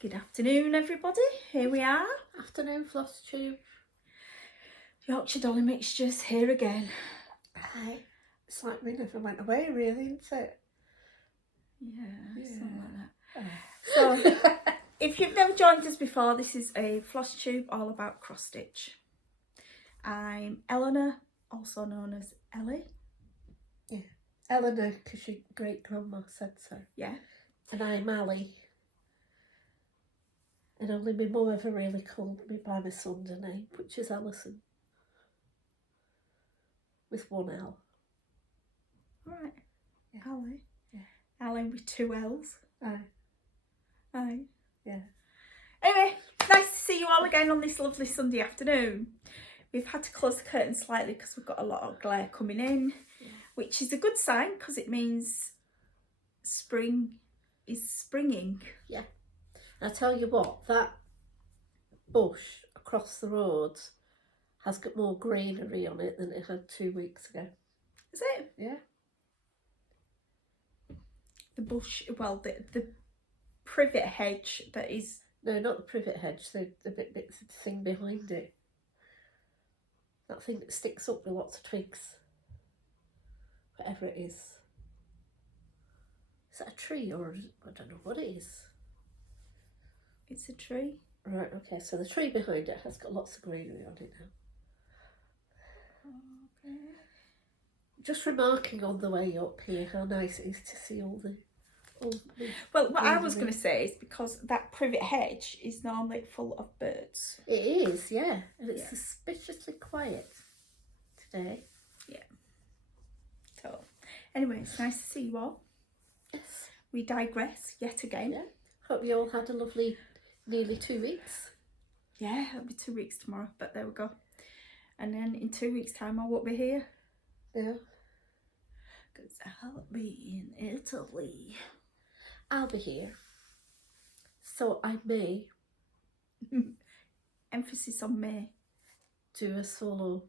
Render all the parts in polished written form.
Good afternoon, everybody. Here we are. Afternoon, Flosstube. Yorkshire Dolly Mixtures here again. Hi. It's like we never went away, really, isn't it? Yeah. Something like that. So, if you've never joined us before, this is a Flosstube all about cross stitch. I'm Eleanor, also known as Ellie. Yeah. Eleanor, because your great grandma said so. Yeah. And I'm Ali. And only my mum ever really called me by my son's name, which is Alison. With one L. Right. Yeah. Ali. Yeah. Ali with two L's. Aye. Aye. Yeah. Anyway, nice to see you all again on this lovely Sunday afternoon. We've had to close the curtain slightly because we've got a lot of glare coming in, which is a good sign because it means spring is springing. Yeah. I tell you what, that bush across the road has got more greenery on it than it had 2 weeks ago. Is it? Yeah. The bush, well, the privet hedge that is... No, not the privet hedge, the bit thing behind it. That thing that sticks up with lots of twigs. Whatever it is. Is that a tree or I don't know what it is. It's a tree. Right, okay, so the tree behind it has got lots of greenery on it now. Okay. Just remarking on the way up here how nice it is to see all the well, what I was going to say is because that privet hedge is normally full of birds. It is, yeah. And it's suspiciously quiet today. Yeah. So, anyway, it's nice to see you all. Yes. We digress yet again. Yeah. Hope you all had a lovely nearly 2 weeks. Yeah, it'll be 2 weeks tomorrow, but there we go. And then in 2 weeks' time, I won't be here. Yeah. Because I'll be in Italy. I'll be here. So I may emphasis on may do a solo,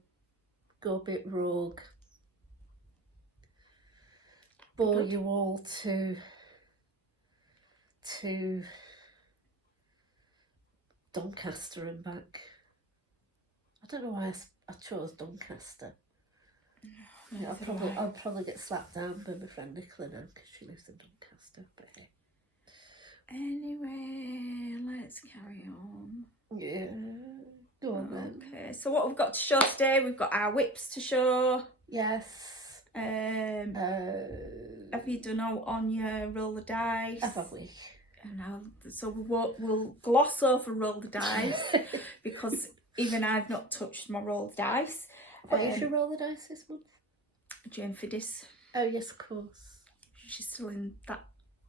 go a bit rogue, bore you all to Doncaster and back. I don't know why I chose Doncaster. I'll probably get slapped down by my friend Nicola now because she lives in Doncaster. But hey. Anyway, let's carry on. Yeah, go on then. Okay, so what we've got to show today, we've got our whips to show. Yes. Have you done out on your roll the dice? Have we? So we'll gloss over roll the dice because even I've not touched my roll the dice. What is your roll the dice this month? Jane Fiddis. Oh yes, of course. She's still in that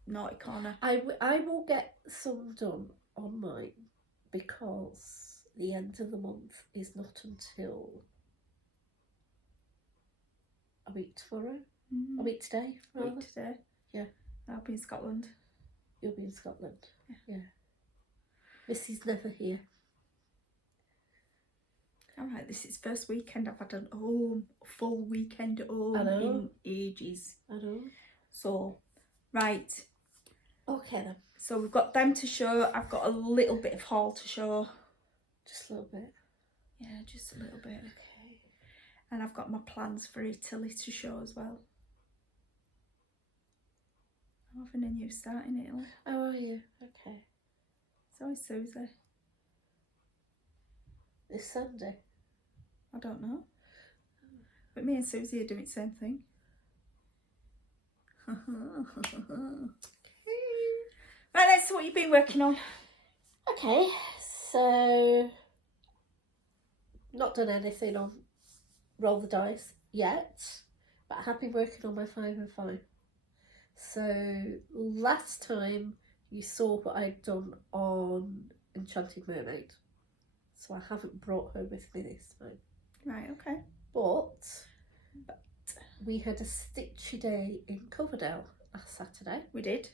naughty corner. I will get some done on mine because the end of the month is not until a week tomorrow. A week today, rather. A week today. Yeah. I'll be in Scotland. You'll be in Scotland. Yeah. Missy's never here. Alright, this is first weekend I've had a full weekend at home in ages. I know. So, right. Okay then. So we've got them to show. I've got a little bit of haul to show. Just a little bit? Yeah, just a little bit. Okay. And I've got my plans for Italy to show as well. I'm having a new start in Italy. Oh, are you? Okay. So is Susie. This Sunday? I don't know. But me and Susie are doing the same thing. Right, let's see what you've been working on. Okay, so not done anything on roll the dice yet, but I have been working on my 5 and 5. So last time you saw what I'd done on Enchanted Mermaid. So I haven't brought her with me this time. Right, okay. But we had a stitchy day in Coverdale last Saturday. We did.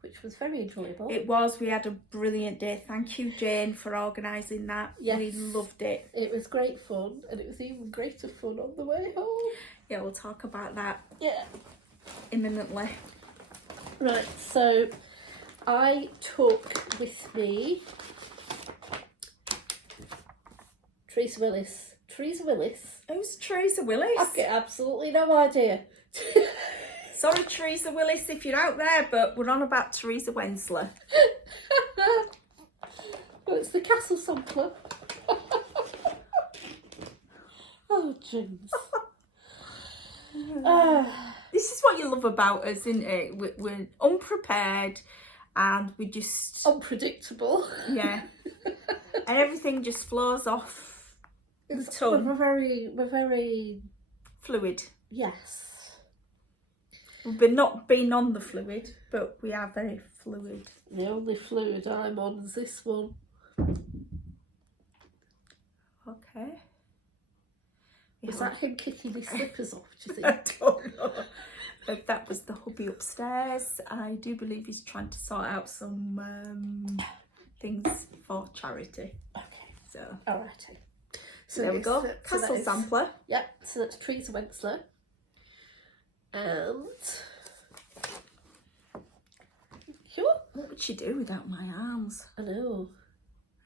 Which was very enjoyable. It was. We had a brilliant day. Thank you, Jane, for organising that. Yes. We loved it. It was great fun, and it was even greater fun on the way home. Yeah, we'll talk about that Yeah. imminently. Right, so I took with me Teresa Willis. Teresa Willis? Who's Teresa Willis? I've got absolutely no idea. Sorry, Teresa Willis, if you're out there, but we're on about Teresa Wensler. Oh, it's the Castle Sampler. Oh, James. This is what you love about us, isn't it? We're unprepared and we just... Unpredictable. Yeah. And everything just flows off the tongue. We're very... Fluid. Yes. We've not been on the fluid, but we are very fluid. The only fluid I'm on is this one. Okay. Was that him kicking his slippers off, do you think? I don't know. If that was the hubby upstairs. I do believe he's trying to sort out some things for charity. Okay. So, alrighty. So there we go. Castle Sampler. Yep, so that's Teresa Wensler. And... Sure. What would she do without my arms? I know.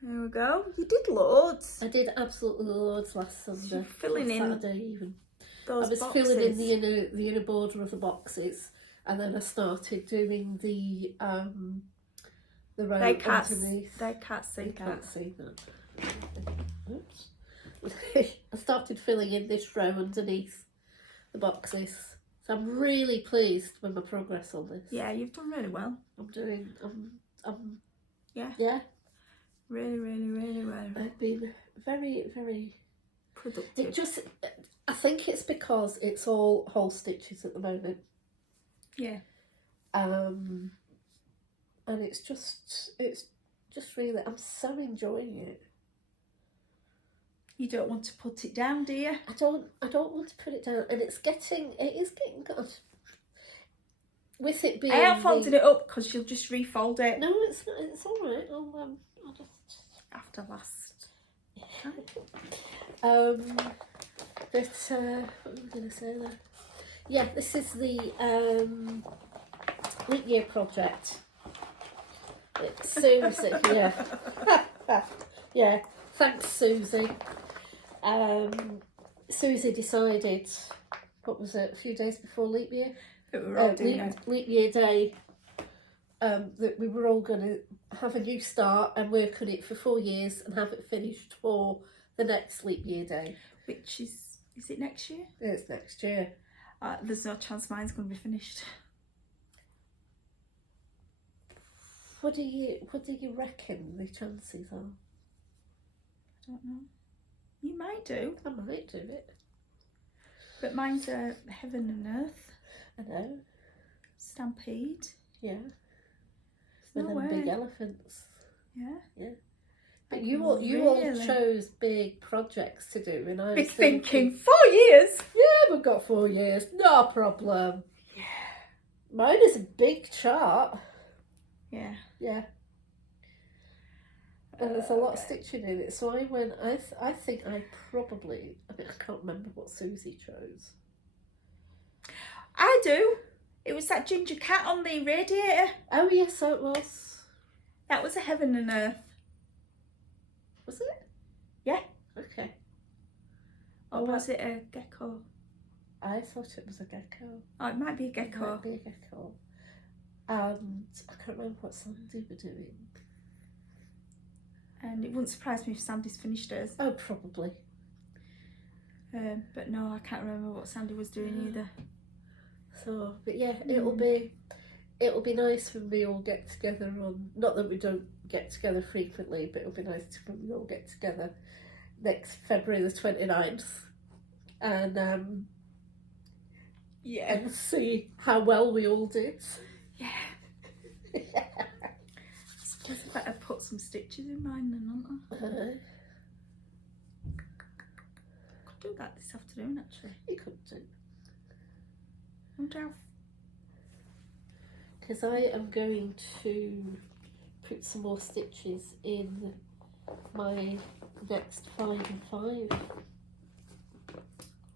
There we go. You did loads. I did absolutely loads last Sunday. Filling in Saturday even. those I was boxes. filling in the inner border of the boxes, and then I started doing the row underneath. They can't see I that. can't see that. Oops. I started filling in this row underneath the boxes. So I'm really pleased with my progress on this. Yeah, you've done really well. I'm Yeah. Really, really, really well. I've been very, very productive. I think it's because it's all whole stitches at the moment. Yeah. And it's just really, I'm so enjoying it. You don't want to put it down, do you? I don't want to put it down, and it is getting good. With it being, I am folding it up because you'll just refold it. No, it's not. It's all right. I'll just after last. But what was I going to say there? Yeah, this is the leap year project. It's Susie, yeah. Yeah, thanks Susie. Susie decided, what was it, a few days before leap year? That we were all doing leap year day, that we were all going to have a new start and work on it for 4 years and have it finished for the next leap year day. Which is it next year? It's next year. There's no chance mine's going to be finished. What do you reckon the chances are? I don't know. You might do. I might do it. But mine's a heaven and earth. I know. Stampede. Yeah. With them big elephants. Yeah. Yeah. But you all chose big projects to do, and I was thinking 4 years. Yeah, we've got 4 years. No problem. Yeah. Mine is a big chart. Yeah. Yeah. And there's a lot of stitching in it, so I think I can't remember what Susie chose. I do. It was that ginger cat on the radiator. Oh yes, so it was. That was a heaven and earth. Was it? Yeah. Okay. Or was it a gecko? I thought it was a gecko. Oh, it might be a gecko. It might be a gecko. And I can't remember what Sandy were doing. And it wouldn't surprise me if Sandy's finished hers. Oh, probably. But no, I can't remember what Sandy was doing either. So, but yeah, it'll be nice when we all get together on. Not that we don't get together frequently, but it'll be nice when we all get together next February the 29th, and yeah, and see how well we all did. Yeah. Yeah. I suppose I better put some stitches in mine then, aren't I? Could do that this afternoon actually. You could do. I wonder how. Because I am going to put some more stitches in my next 5 and 5.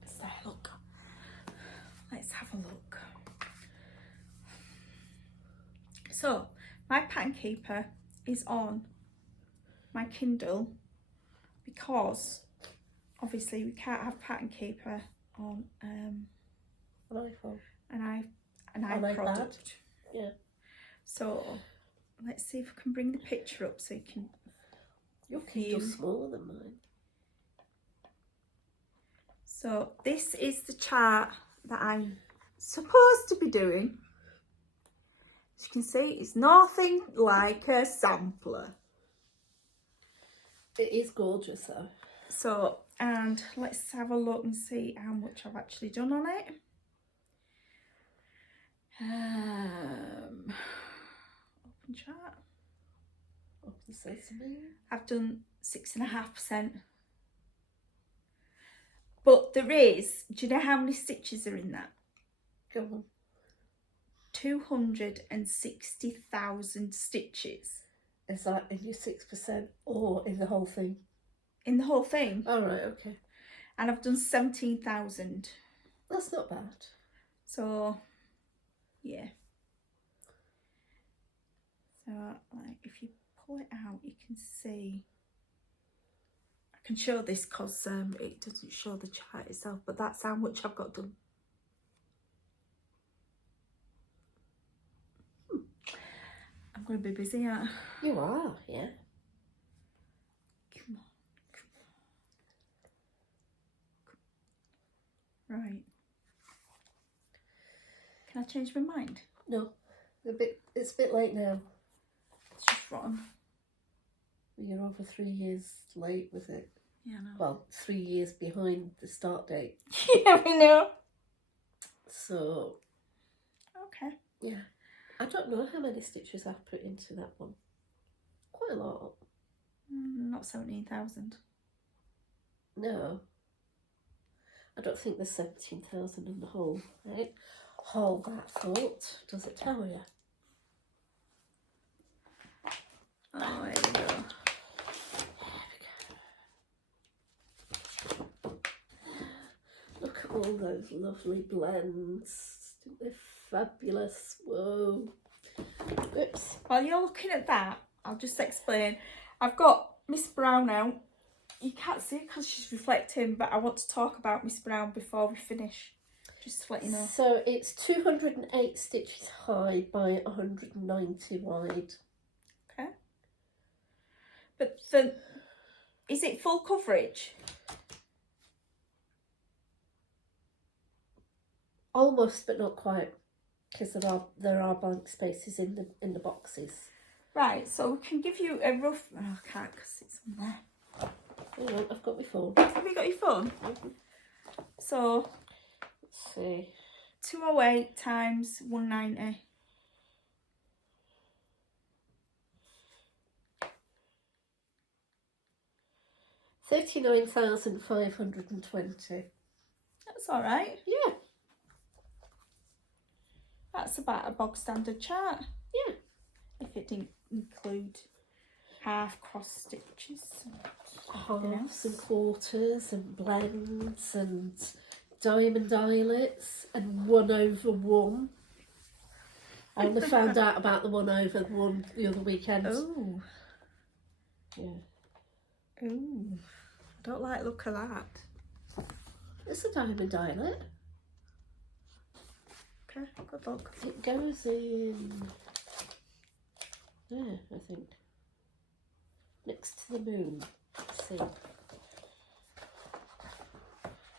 Let's have a look. Let's have a look. So, my pattern keeper is on my Kindle because obviously we can't have pattern keeper on An iPhone. an An iPad. iPad. Yeah. So let's see if we can bring the picture up so you can. Your Kindle's smaller than mine. So this is the chart that I'm supposed to be doing. As you can see, it's nothing like a sampler. It is gorgeous though. So, and let's have a look and see how much I've actually done on it. Open chart. Open sesame. I've done 6.5%. But there is, do you know how many stitches are in that? Go on. 260,000 stitches. Is that in your 6% or in the whole thing? In the whole thing. Oh, right, okay. And I've done 17,000. That's not bad. So, yeah. So, like, if you pull it out, you can see. I can show this because it doesn't show the chart itself, but that's how much I've got done. I'm going to be busy, aren't I? You are, yeah. Come on. Right. Can I change my mind? No, it's a bit late now. It's just rotten. You're over 3 years late with it. Yeah, I know. Well, 3 years behind the start date. Yeah, we know. So, Okay. yeah. I don't know how many stitches I've put into that one. Quite a lot. Not 17,000. No. I don't think there's 17,000 in the whole, right? Hold that thought. Does it tell you? Oh, there you go. Look at all those lovely blends. They're fabulous. Whoa. Oops. While you're looking at that, I'll just explain. I've got Miss Brown out. You can't see it because she's reflecting, but I want to talk about Miss Brown before we finish. Just to let you know. So it's 208 stitches high by 190 wide. Okay. But then, is it full coverage? Almost, but not quite, because there are blank spaces in the boxes. Right. So we can give you a rough. Oh, I can't because it's on there. Hang on, I've got my phone. Have you got your phone? Mm-hmm. So. Let's see. 208 times 190. $39,520. That's all right. Yeah. That's about a bog standard chart. Yeah. If it didn't include half cross stitches. Halves and quarters and blends and diamond eyelets and 1/1. I only found out about the 1/1 the other weekend. Oh. Yeah. Ooh. I don't like the look of that. It's a diamond eyelet. Okay, good luck. It goes in there, I think. Next to the moon. Let's see.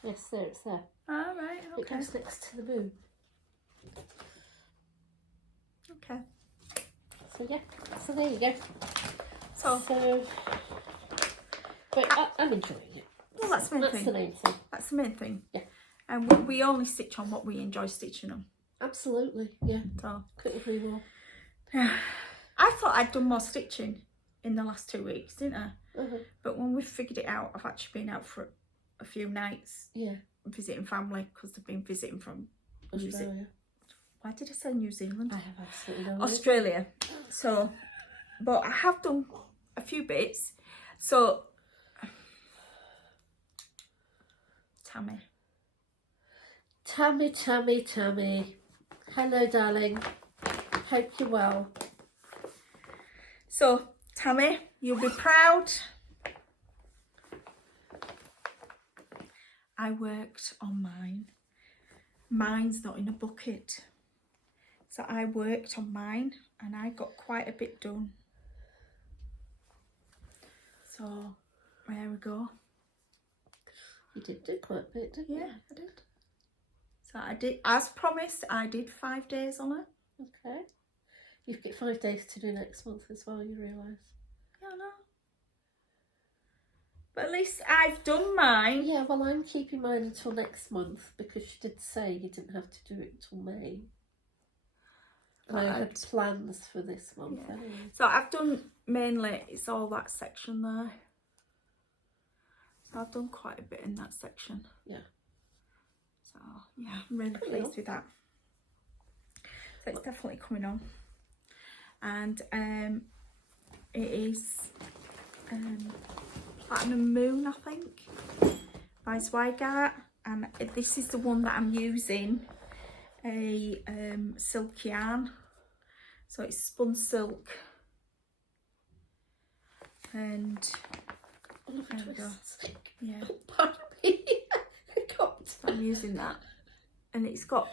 Yes, there, it's there. All right, It okay. goes next to the moon. Okay. So yeah, so there you go. So but I'm enjoying it. well, that's the main That's thing. the main thing. That's the main thing. Yeah. And we only stitch on what we enjoy stitching on. Absolutely, yeah. So Couldn't agree more. I thought I'd done more stitching in the last 2 weeks, didn't I? Uh-huh. But when we figured it out, I've actually been out for a few nights Yeah. visiting family because they've been visiting from Australia. Why did I say New Zealand? I have absolutely no idea. Australia. So, but I have done a few bits. So, Tammy. Tammy. Hello, darling. Hope you're well. So, Tammy, you'll be proud. I worked on mine. Mine's not in a bucket. So I worked on mine and I got quite a bit done. So there we go. You did do quite a bit, didn't you? Yeah, I did. So I did, as promised, I did 5 days on it. Okay. You've got 5 days to do next month as well, you realise. Yeah, I know. But at least I've done mine. Yeah, well, I'm keeping mine until next month because you did say you didn't have to do it until May. And I had plans for this month anyway. So I've done mainly, it's all that section there. So I've done quite a bit in that section. Yeah. So yeah, I'm really pleased with that. So it's definitely coming on. And it is Platinum Moon, I think, by Zweigart. And this is the one that I'm using, a silk yarn. So it's spun silk. And there we go. Yeah. Pardon me. I'm using that. And it's got,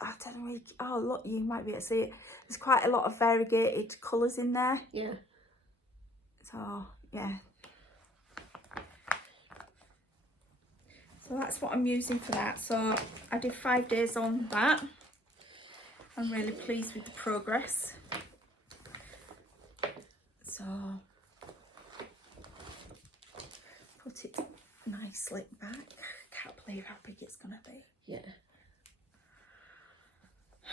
I don't know, oh look, you might be able to see it. There's quite a lot of variegated colours in there. Yeah. So, yeah. So that's what I'm using for that. So I did 5 days on that. I'm really pleased with the progress. So put it nicely back. Can't believe how big it's gonna be. Yeah.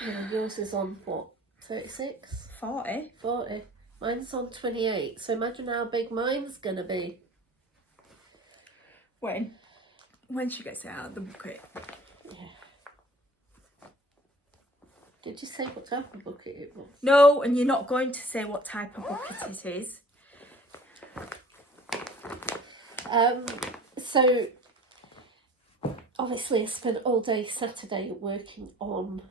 Yeah, yours is on what, 36? 40. 40. Mine's on 28. So imagine how big mine's gonna be. When she gets it out of the bucket. Yeah. Did you say what type of bucket it was? No, and you're not going to say what type of bucket it is. So obviously I spent all day Saturday working on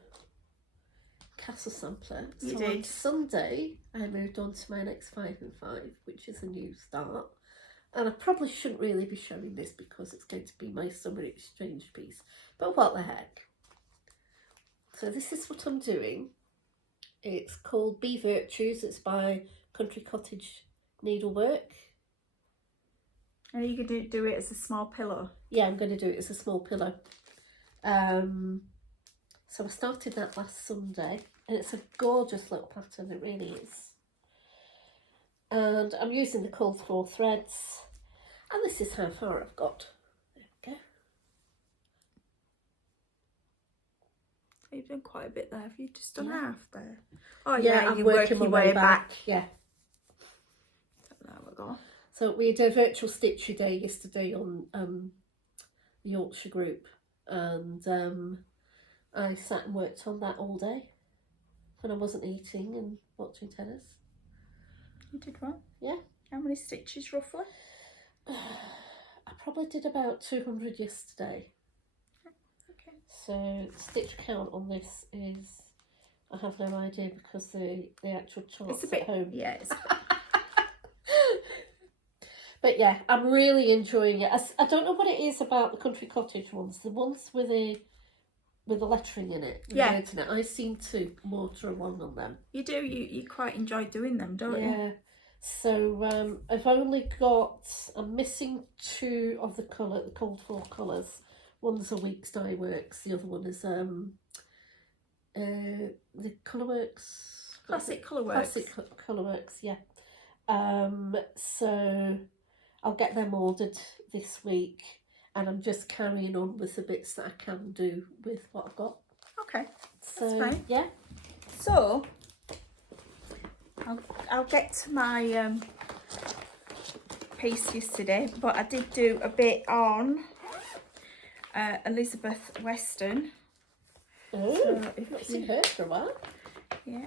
Castle Sampler. You so did. On Sunday I moved on to my next 5 and 5, which is a new start. And I probably shouldn't really be showing this because it's going to be my summer exchange piece. But what the heck. So this is what I'm doing. It's called Be Virtues. It's by Country Cottage Needlework. And are you going to do it as a small pillow? Yeah, I'm going to do it as a small pillow. So I started that last Sunday. And it's a gorgeous little pattern, it really is. And I'm using the cold floor threads. And this is how far I've got. There we go. You've done quite a bit there. Have you just done half there? Oh Yeah, I'm you're working my way back. Yeah. There we go. So we did a virtual stitchy day yesterday on the Yorkshire group. And I sat and worked on that all day. When I wasn't eating and watching tennis. You did well. Yeah. How many stitches roughly? I probably did about 200 yesterday. Okay. So stitch count on this is, I have no idea because the actual chart's It's a bit, at home. yeah. It's But yeah, I'm really enjoying it. I don't know what it is about the Country Cottage ones. The ones with the lettering in it. Yeah. Words in it. I seem to motor along on them. You do. You quite enjoy doing them, don't you? Yeah. So I've only got, I'm missing 2 of the cold floor colours. One's a Weeks Dye Works, the other one is the Colourworks. Classic Colourworks. Classic Colourworks, yeah. So I'll get them ordered this week and I'm just carrying on with the bits that I can do with what I've got. Okay, So, that's fine. Yeah. So I'll get to my piece yesterday, but I did do a bit on Elizabeth Weston. Oh, So I've not seen her for a while. Yeah.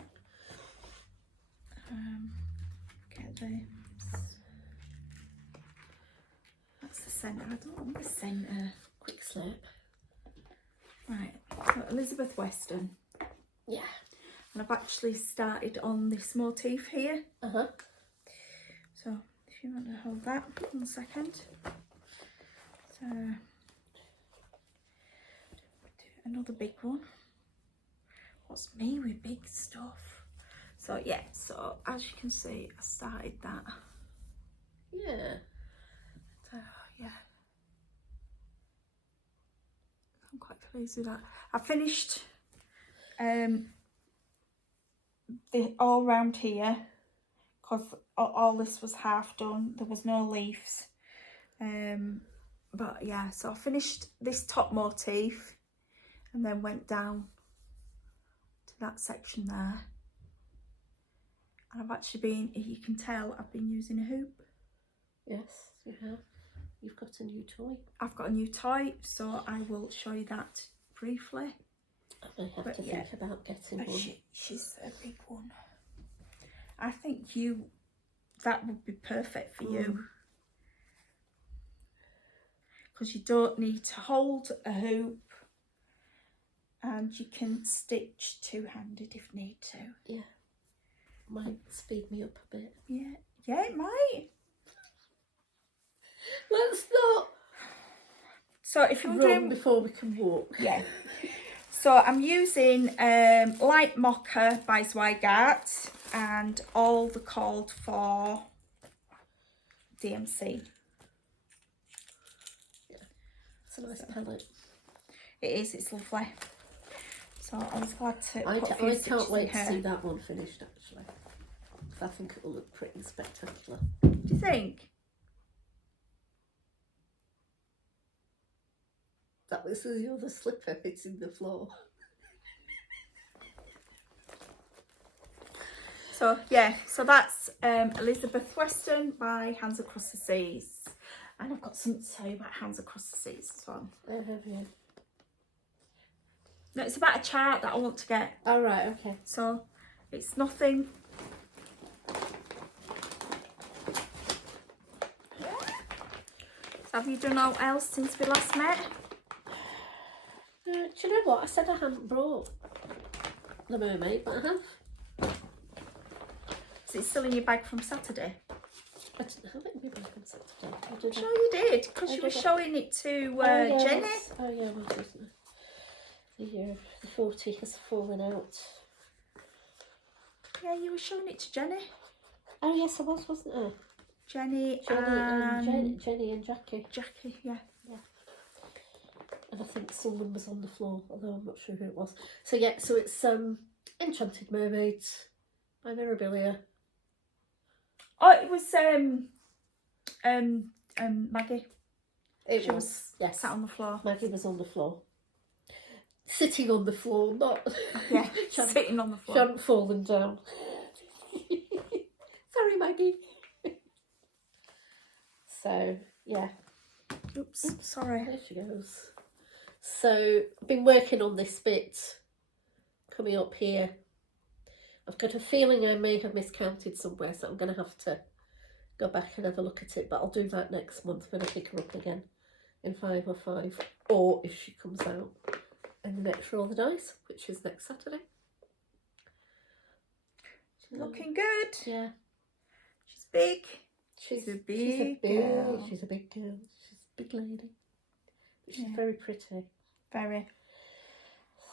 Get the. That's the centre. I don't want the centre. Quick slip. Right. So Elizabeth Weston. Yeah. And I've actually started on this motif here. Uh-huh. So if you want to hold that 1 second. So do another big one. What's me with big stuff? So yeah, so as you can see, I started that. Yeah. So yeah, I'm quite pleased with that. I finished the all round here because all this was half done. There was no leaves. But yeah, so I finished this top motif and then went down to that section there. And I've actually been, you can tell, I've been using a hoop. Yes, you have. You've got a new toy. I've got a new toy, so I will show you that briefly. I may have to think about getting one. She's a big one. I think that would be perfect for you. Because you don't need to hold a hoop and you can stitch two-handed if need to. Yeah. Might speed me up a bit. Yeah, it might. Let's not So if you're run wondering, before we can walk. yeah. So I'm using Light Mocha by Zweigart and all the called for DMC. Yeah. It's a nice palette. It is, it's lovely. So I was glad to I put a few can't wait in to here. see that one finished actually. Because I think it will look pretty spectacular. Do you think? That was the other slipper hitting the floor. So yeah, so that's Elizabeth Weston by Hands Across the Seas. And I've got something to tell you about Hands Across the Seas as well. Oh, have you? No, it's about a chart that I want to get. Oh, right, okay. So it's nothing. So have you done all else since we last met? Do you know what? I said I hadn't brought the mermaid, but I have. Is it still in your bag from Saturday? I didn't have it in my bag on Saturday. Did I? No, you did, because you were showing it to Jenny. Oh, yeah, well, wasn't it? The 40 has fallen out. Yeah, you were showing it to Jenny. Oh, yes, I was, wasn't I? Jenny and Jackie. Jackie, yeah. And I think someone was on the floor, although I'm not sure who it was. So yeah, so it's Enchanted Mermaids by Mirabilia. Oh, it was Maggie. She was yes. sat on the floor. Maggie was on the floor. Sitting on the floor, not... Yeah, sitting on the floor. She hadn't fallen down. Sorry, Maggie. So, yeah. Oops, sorry. There she goes. So, I've been working on this bit coming up here. I've got a feeling I may have miscounted somewhere, so I'm going to have to go back and have a look at it, but I'll do that next month when I pick her up again in 505, or if she comes out in the next Roll the Dice, which is next Saturday. Looking good. Yeah. She's big. She's a big girl. She's a big girl. She's a big lady. But she's Yeah. very pretty. Very.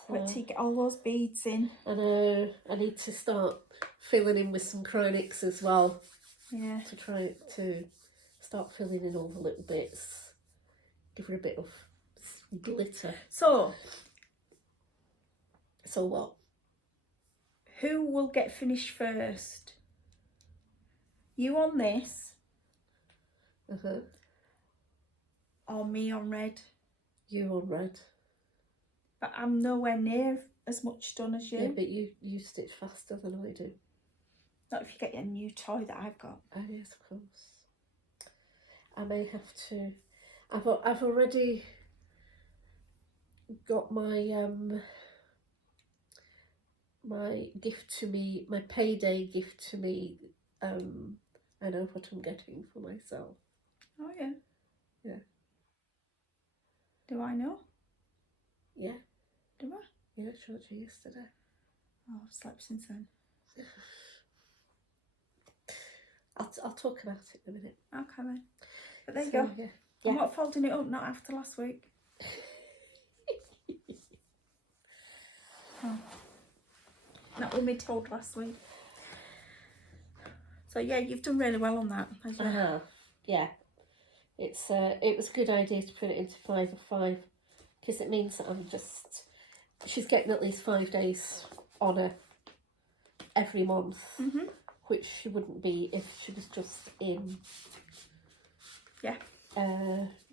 So, Wait till you get all those beads in. I know. I need to start filling in with some chronics as well. Yeah. To try to start filling in all the little bits. Give her a bit of glitter. So what? who will get finished first? You on this or me on red? You on red. But I'm nowhere near as much done as you. Yeah, but you stitch faster than I do. Not if you get your new toy that I've got. Oh yes, of course. I may have to. I've already got my my gift to me, my payday gift to me. I know what I'm getting for myself. Oh yeah. Yeah. Do I know? Yeah. Do I? Yeah, I showed you yesterday. Oh, I've slept since then. I'll talk about it in a minute. Okay then. But there you So, go. yeah. I'm not folding it up, not after last week. Oh. That was me told last week. So yeah, you've done really well on that. Yeah. It was a good idea to put it into 5 of 5 because it means that she's getting at least 5 days on her every month, which she wouldn't be if she was just in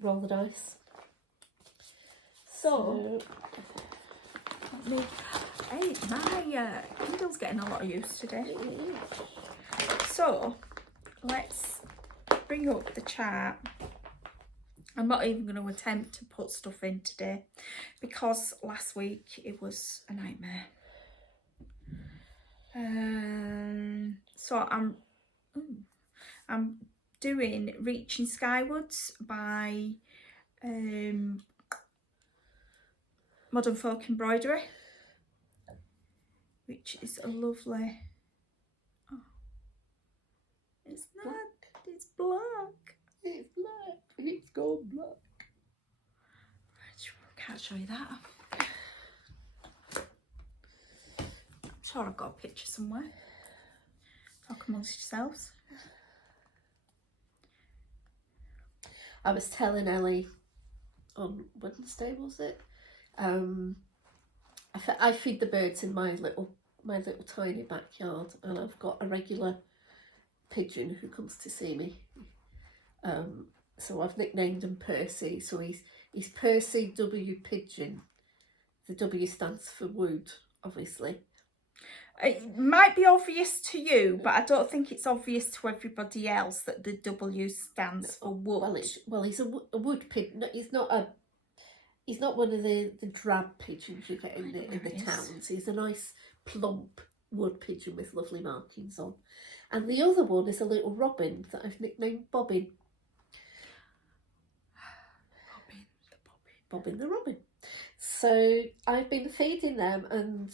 roll the dice. So hey, my Kindle's getting a lot of use today. So let's bring up the chart. I'm not even going to attempt to put stuff in today because last week it was a nightmare. So I'm doing Reaching Skywards by Modern Folk Embroidery, which is a lovely. Oh, it's not. It's black. It's black. It's gone black. Can't show you that. I'm sure I've got a picture somewhere. Talk amongst yourselves. I was telling Ellie on Wednesday, was it? I feed the birds in my little tiny backyard, and I've got a regular pigeon who comes to see me. So I've nicknamed him Percy. So he's Percy W Pigeon. The W stands for wood, obviously. It might be obvious to you, but I don't think it's obvious to everybody else that the W stands for wood. Well, he's a wood pigeon. No, he's not one of the drab pigeons you get in the towns. He's a nice plump wood pigeon with lovely markings on. And the other one is a little robin that I've nicknamed Bobbin. Bobbin the robin. So I've been feeding them, and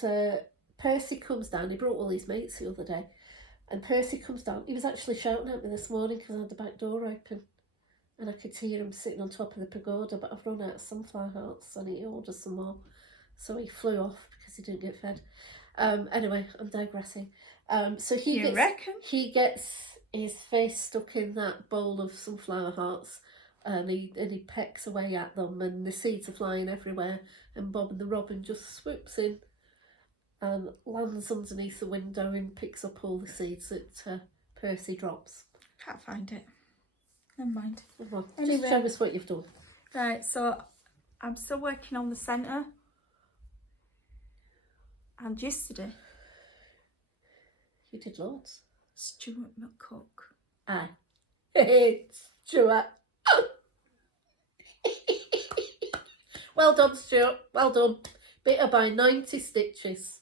Percy comes down. He brought all his mates the other day, and Percy comes down. He was actually shouting at me this morning because I had the back door open, and I could hear him sitting on top of the pagoda, but I've run out of sunflower hearts and he ordered some more, so he flew off because he didn't get fed. Anyway, I'm digressing. So he gets his face stuck in that bowl of sunflower hearts, and he pecks away at them, and the seeds are flying everywhere, and Bob and the robin just swoops in and lands underneath the window and picks up all the seeds that Percy drops. Can't find it. Never mind. Well, just show us what you've done. Right, so I'm still working on the centre. And yesterday, you did loads. Stuart McCook. Aye. Hey, Stuart. Well done, Stuart. Well done. Bitter by 90 stitches.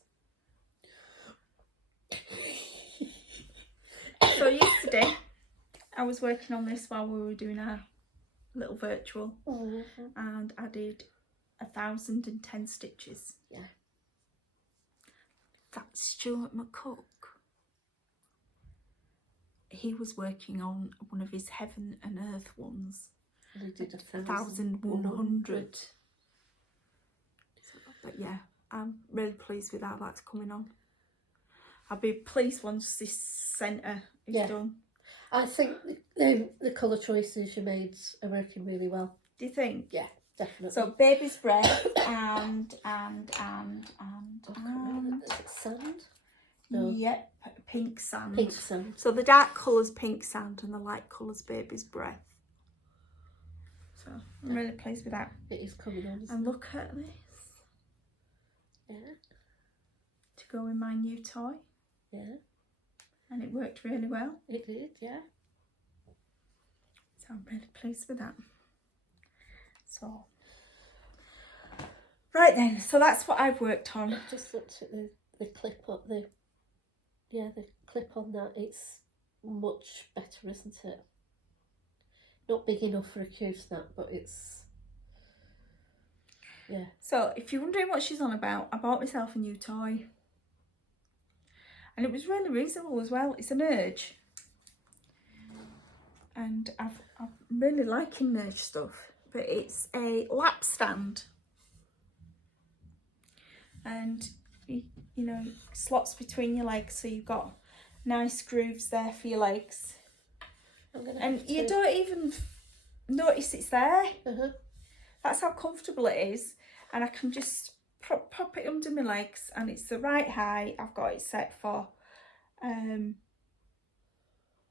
So yesterday, I was working on this while we were doing our little virtual, and I did 1,010 stitches. Yeah. That's Stuart McCook. He was working on one of his Heaven and Earth ones. And he did 1,100. But yeah, I'm really pleased with how that's coming on. I'll be pleased once this centre is done. I think the colour choices you made are working really well. Do you think? Yeah, definitely. So baby's breath and sand? No. Yep, pink sand. Pink sand. So the dark colour's pink sand and the light colour's baby's breath. So I'm really pleased with that. It is coming on. And look at this. Yeah. To go with my new toy. Yeah. And it worked really well. It did, yeah. So I'm really pleased with that. So, right then, so that's what I've worked on. I've just looked at the clip up the clip on that. It's much better, isn't it? Not big enough for a Q-snap, but it's, yeah. So if you're wondering what she's on about, I bought myself a new toy. And it was really reasonable as well. It's an Urge. and I'm really liking Nurse stuff, but it's a lap stand, and you know, slots between your legs, so you've got nice grooves there for your legs, and you don't even notice it's there. That's how comfortable it is, and I can just pop it under my legs, and it's the right height I've got it set for, and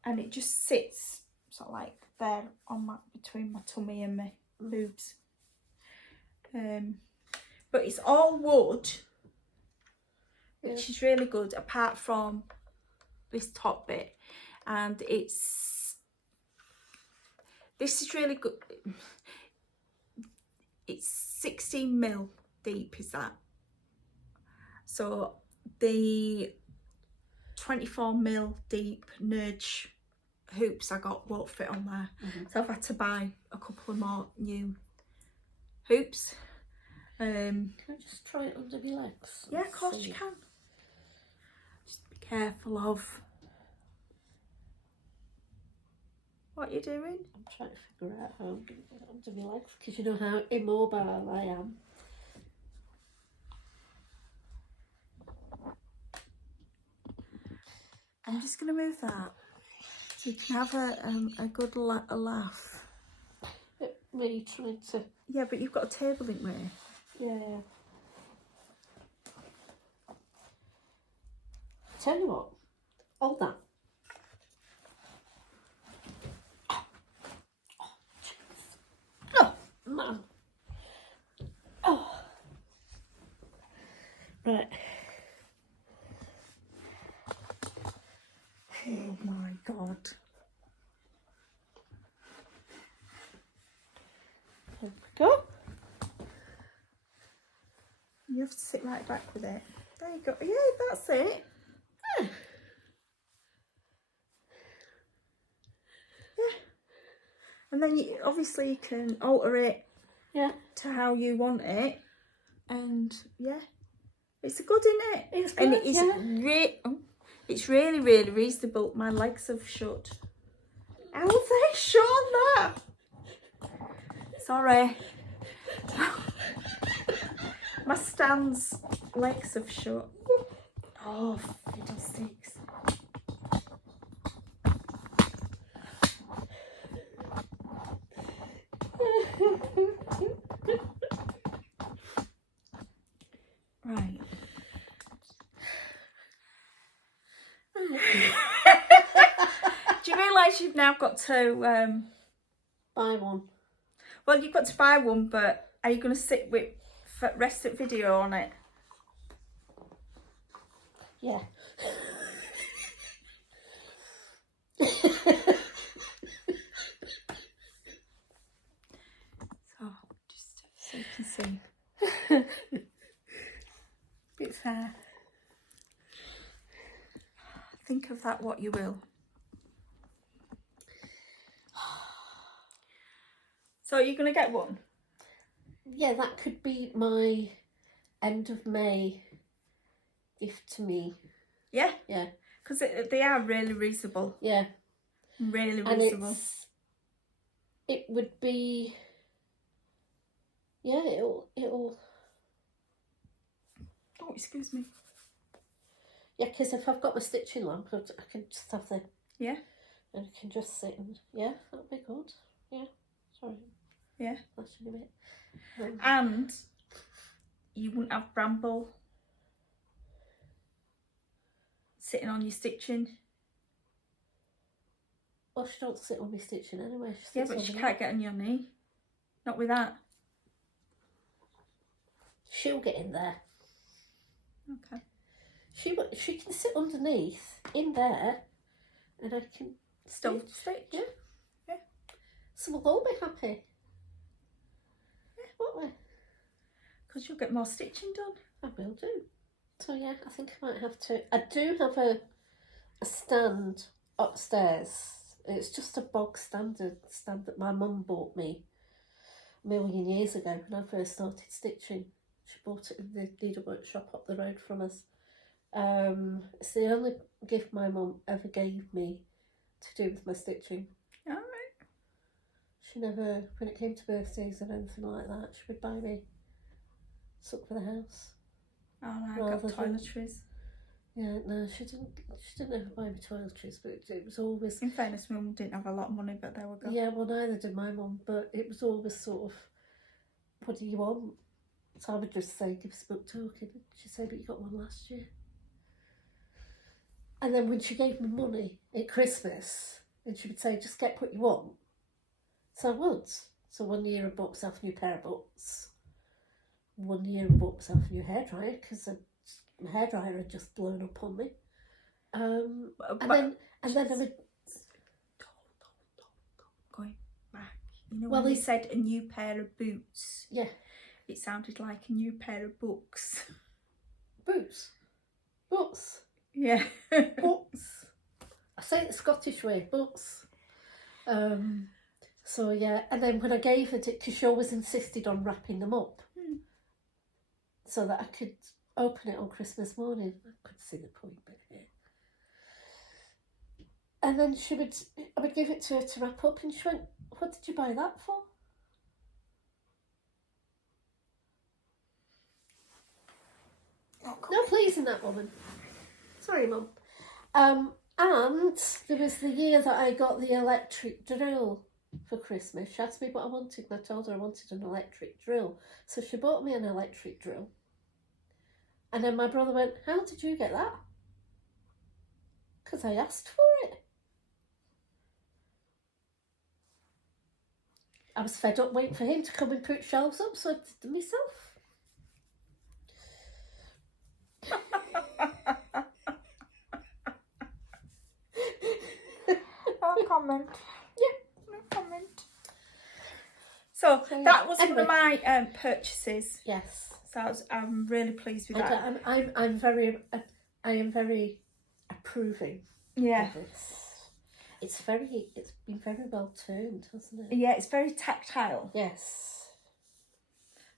it just sits sort of like there on between my tummy and my boobs. But it's all wood, which is really good, apart from this top bit, and this is really good. It's 16mm deep, is that? So the 24mm deep Nudge hoops I got won't fit on there, so I've had to buy a couple of more new hoops. Can I just try it under my legs? Yeah, of course you can. Just be careful of what you're doing. I'm trying to figure out how I'm going to get it under my legs, because you know how immobile I am. I'm just going to move that so you can have a good laugh. Me trying to... Yeah, but you've got a table in way. Yeah. Tell you what, hold that. Oh, man. Oh. Right. Oh my God. There we go. You have to sit right back with it. There you go. Yeah, that's it. Yeah. And then you obviously can alter it to how you want it. And yeah, it's good, isn't it? It's good, and it is it's really, really reasonable. My legs have shut. How have they shown that? Sorry. My stand's legs have shut. Oh, fiddlesticks. Right. Do you realise you've now got to Buy one? Well, you've got to buy one, but are you going to sit with rest of video on it? Yeah. So, just so you can see. It's think of that what you will. So are you going to get one? Yeah, that could be my end of May gift to me. Yeah? Yeah. Because they are really reasonable. Yeah. Really and reasonable. It would be... Yeah, it'll... Oh, excuse me. Yeah, because if I've got my stitching lamp, I can just have the... Yeah. And I can just sit and... Yeah, that'll be good. Yeah. Sorry. Yeah. Flashing a bit. And you wouldn't have Bramble sitting on your stitching. Well, she don't sit on me stitching anyway. Yeah, but she can't get on your knee. Not with that. She'll get in there. Okay. She can sit underneath in there, and I can Still stitch. Yeah. Yeah. So we'll all be happy. Yeah, won't we? Because you'll get more stitching done. I will do. So yeah, I think I might have to. I do have a stand upstairs. It's just a bog standard stand that my mum bought me a million years ago when I first started stitching. She bought it in the needlework shop up the road from us. It's the only gift my mum ever gave me to do with my stitching. Alright. She never, when it came to birthdays and anything like that, she would buy me something for the house. Oh, no, I got toiletries. Yeah, no, she didn't ever buy me toiletries, but it was always... In fairness, my mum didn't have a lot of money, but there we go. Yeah, well, neither did my mum, but it was always sort of, what do you want? So I would just say, give us a book token. She'd say, but you got one last year. And then when she gave me money at Christmas, and she would say, just get what you want. So I would. So 1 year I bought myself a new pair of boots. 1 year I bought myself a new hairdryer, because my hairdryer had just blown up on me. And then I would... Going back. You know, Well, when he you said a new pair of boots, Yeah. it sounded like a new pair of books. Boots. Boots. Yeah. Boots. I say it the Scottish way, boots. So yeah, and then when I gave it, because she always insisted on wrapping them up, so that I could open it on Christmas morning. I could see the point bit here. And then I would give it to her to wrap up, and she went, "What did you buy that for?" No pleasing that woman. Sorry, Mum. And there was the year that I got the electric drill for Christmas. She asked me what I wanted, and I told her I wanted an electric drill. So she bought me an electric drill. And then my brother went, "How did you get that?" Because I asked for it. I was fed up waiting for him to come and put shelves up, so I did them myself. No comment. Yeah, no comment. So that was anyway. one of my purchases. Yes. So I'm really pleased with that. I am very approving of this. It's been very well turned, hasn't it? Yeah, it's very tactile. Yes.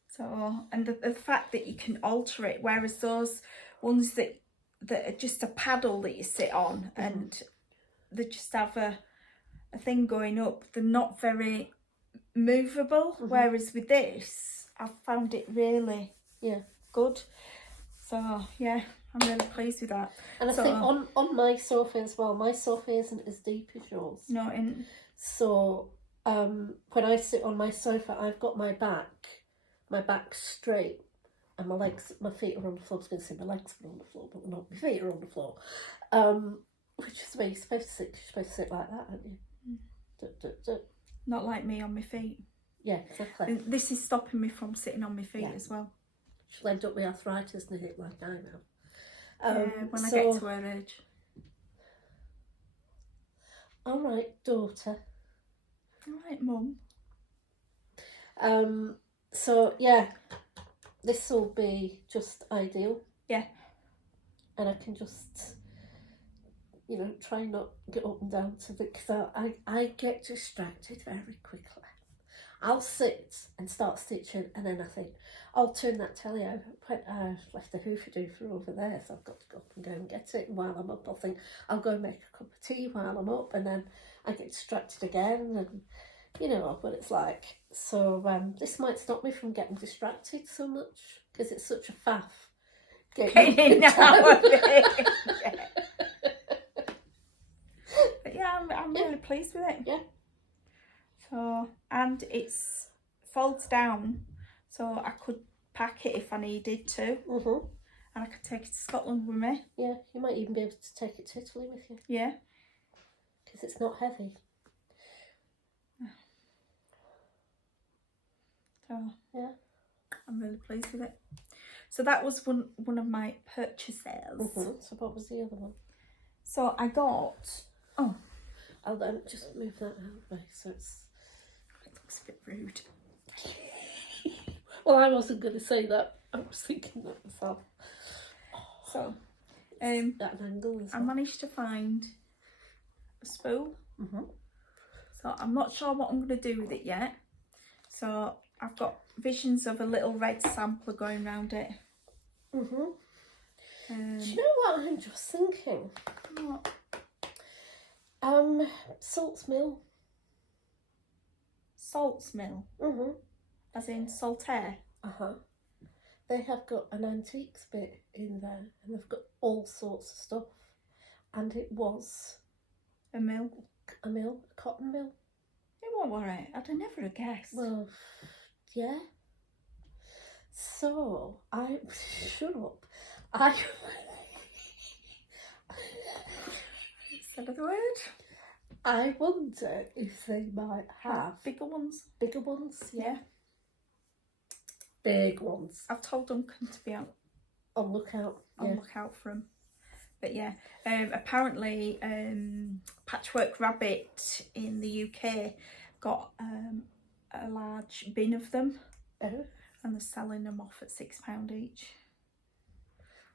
So, and the fact that you can alter it, whereas those ones that are just a paddle that you sit on and they just have a thing going up, they're not very movable. Whereas with this, I've found it really good. So yeah, I'm really pleased with that. And I think on my sofa as well, my sofa isn't as deep as yours. No, in so when I sit on my sofa, I've got my back straight, and my feet are on the floor. I was going to say my legs are on the floor, but they're not. My feet are on the floor. Which is the way you're supposed to sit. You're supposed to sit like that, aren't you? Not like me on my feet. Yeah, exactly. And this is stopping me from sitting on my feet as well. She'll end up with arthritis in the hip like I have. When I get to her age. All right, daughter. All right, Mum. So yeah, this will be just ideal. Yeah. And I can just, try not get up and down to because I get distracted very quickly. I'll sit and start stitching, and then I think, I'll turn that telly over. I've left the hoofy-doofer over there, so I've got to go up and go and get it. And while I'm up, I'll think, I'll go and make a cup of tea while I'm up, and then I get distracted again, and you know what it's like. So this might stop me from getting distracted so much, because it's such a faff getting out of it. But yeah, I'm really pleased with it. Yeah. So, and it's folds down, so I could pack it if I needed to. And I could take it to Scotland with me. Yeah, you might even be able to take it to Italy with you. Yeah. Because it's not heavy. So, yeah, I'm really pleased with it. So that was one of my purchases. So what was the other one? So I got, I'll just move that out of the way so it looks a bit rude. Well, I wasn't going to say that. I was thinking that myself. So, at an angle as well. I managed to find a spool. So I'm not sure what I'm going to do with it yet. So I've got visions of a little red sampler going around it. Do you know what I'm just thinking? What? Salt's Mill. Salts Mill, as in Saltaire. They have got an antiques bit in there, and they've got all sorts of stuff. And it was A mill. a mill, a cotton mill. It won't worry. I'd have never have guessed. Well, yeah. So shut up. Said the word. I wonder if they might have Bigger ones. bigger ones. Yeah. Big ones. I've told Duncan to be on lookout. lookout for them. But yeah, apparently Patchwork Rabbit in the UK got a large bin of them. Oh. And they're selling them off at £6 each.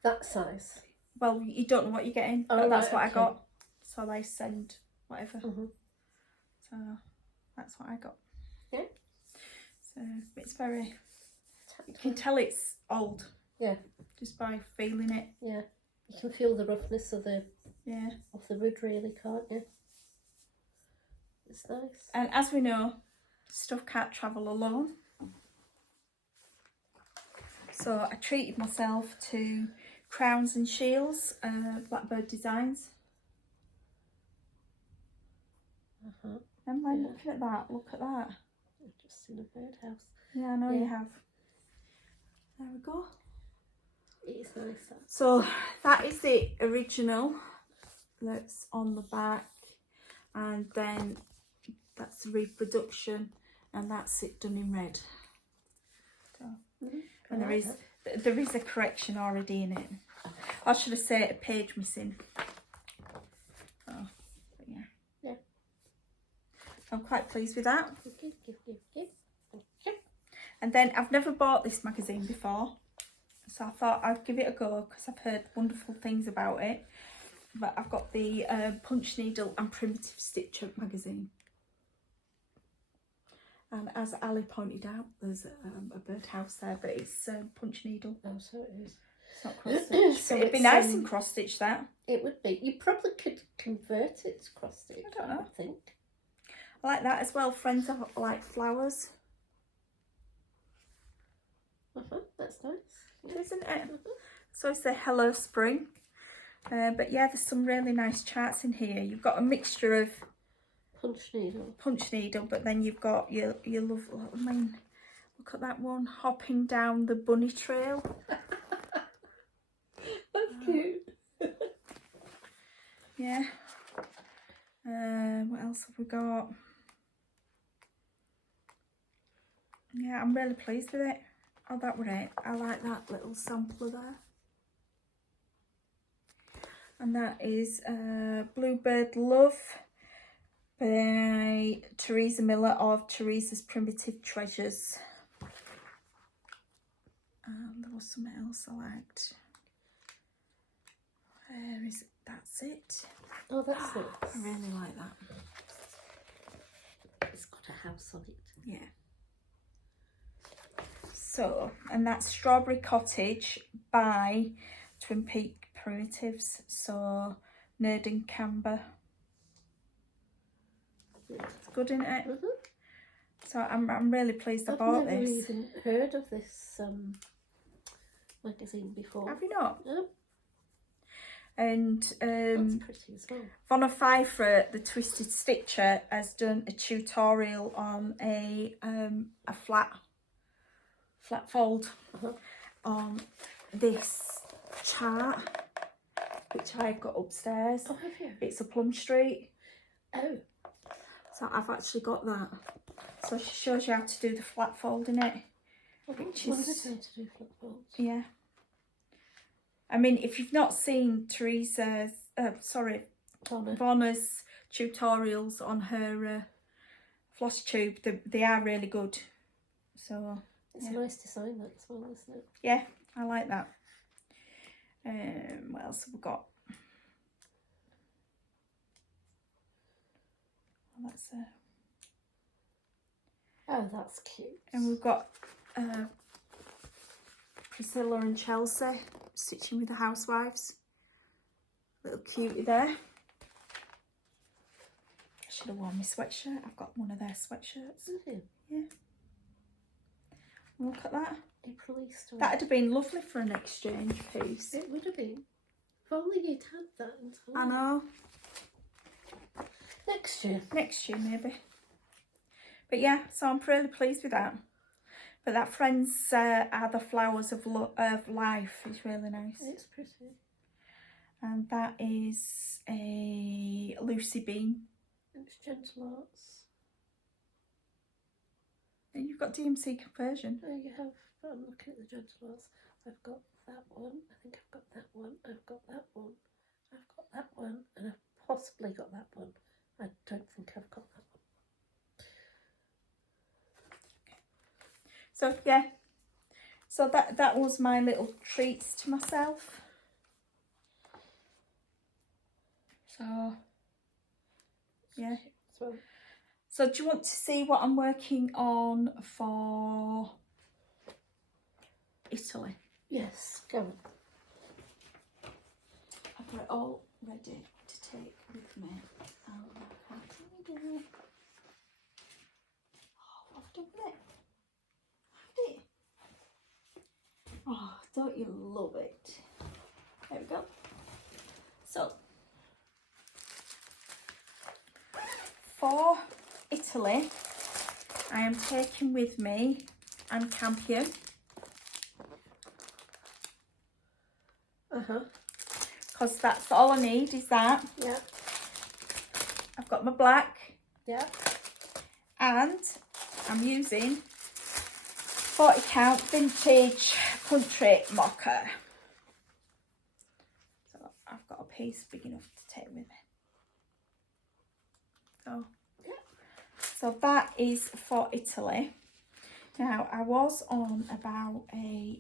That size. Well, you don't know what you're getting, but that's what I got. So they send whatever. So that's what I got. Yeah. So it's very. You can tell it's old. Yeah. Just by feeling it. Yeah. You can feel the roughness of the wood, really, can't you? It's nice. And as we know, stuff can't travel alone. So I treated myself to Crowns and Shields, Blackbird Designs. I'm like, looking at that, look at that. I've just seen a birdhouse. Yeah, I know you have. There we go. It is nice. So that is the original that's on the back, and then that's the reproduction, and that's it done in red. So, and there is a correction already in it. I should have said a page missing. Oh, but yeah. I'm quite pleased with that. And then I've never bought this magazine before, so I thought I'd give it a go because I've heard wonderful things about it. But I've got the Punch Needle and Primitive Stitcher magazine. And as Ali pointed out, there's a birdhouse there, but it's punch needle. Oh, so it is. It's not cross stitch. So it'd be nice and cross stitch that. It would be. You probably could convert it to cross stitch. I don't know. would think. I like that as well. Friends of like flowers. That's nice, isn't it? So it's a Hello Spring. But yeah, there's some really nice charts in here. You've got a mixture of punch needle, but then you've got your love. I mean, look at that one, hopping down the bunny trail. That's cute. Yeah. What else have we got? Yeah, I'm really pleased with it. Oh, that was it. I like that little sampler there. And that is Bluebird Love by Teresa Miller of Teresa's Primitive Treasures. There was something else I liked. Where is it? That's it. Oh, that's it. I really like that. It's got a house on it. Yeah. So, and that's Strawberry Cottage by Twin Peak Primitives. So, Nerd and Camber. It's good, isn't it? So I'm really pleased I bought this. I've never even heard of this magazine before. Have you not? No. And That's pretty as well. Vonna Pfeiffer, the Twisted Stitcher, has done a tutorial on a flat fold on this chart, which I've got upstairs. Oh, have you? It's a Plum Street. Oh. So I've actually got that. So she shows you how to do the flat fold in it. Which is, how to do flat folds. yeah. I mean, if you've not seen Vonna's tutorials on her Flosstube, they are really good. So it's a nice design, that as well, isn't it? Yeah, I like that. What else have we got? Oh, that's cute. And we've got Priscilla and Chelsea stitching with the housewives. Little cutie there. should have worn my sweatshirt. I've got one of their sweatshirts. Mm-hmm. Yeah. Look at that. April Easter. That'd have been lovely for an exchange piece. It would have been. If only you'd had that in time. I know. Next year. Next year, maybe. But yeah, so I'm really pleased with that. But that Friends Are the Flowers of Life is really nice. It's pretty. And that is a Lucy Bean. It's Gentle Arts. And you've got DMC conversion. Oh, you have. But I'm looking at the Gentle Arts. I've got that one. I think I've got that one. I've got that one. I've got that one. And I've possibly got that one. I don't think I've got that one. So yeah, so that was my little treats to myself. So yeah. So do you want to see what I'm working on for Italy? Yes, go on. I've got it all ready to take with me. Oh, how can we do it? Oh, what have I done with it? Oh, don't you love it? There we go. So, for Italy, I am taking with me and Campion. Because that's all I need is that. Yeah. I've got my black. Yeah. And I'm using 40 count vintage country mocha. So I've got a piece big enough to take with me. So, yeah. So that is for Italy. Now I was on about a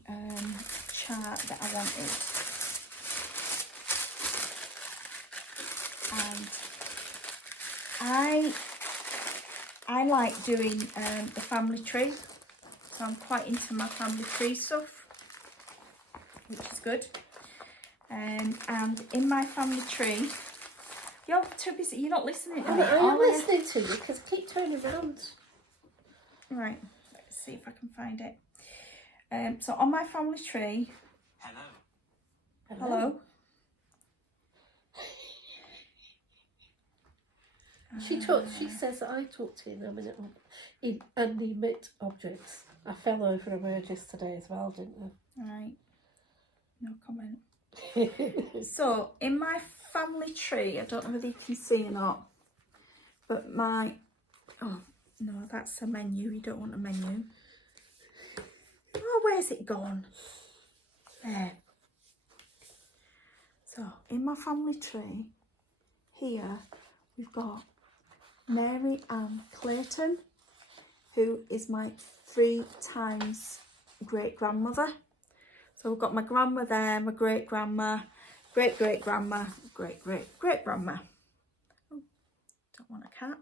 chart that I wanted. And I like doing the family tree. So I'm quite into my family tree stuff, which is good. And in my family tree, you're too busy. You're not listening to me. I am listening to you because keep turning around. Right. Let's see if I can find it. So on my family tree. Hello. She says that I talk to inanimate objects. I fell over a word yesterday as well, didn't I? Right. No comment. So in my family tree, I don't know whether you can see or not, but oh no, that's a menu. You don't want a menu. Oh, where's it gone? There. So in my family tree, here we've got Mary Ann Clayton, who is my 3 times great grandmother. So we've got my grandma there, my great grandma, great great grandma, great great great grandma. Oh, don't want a cat.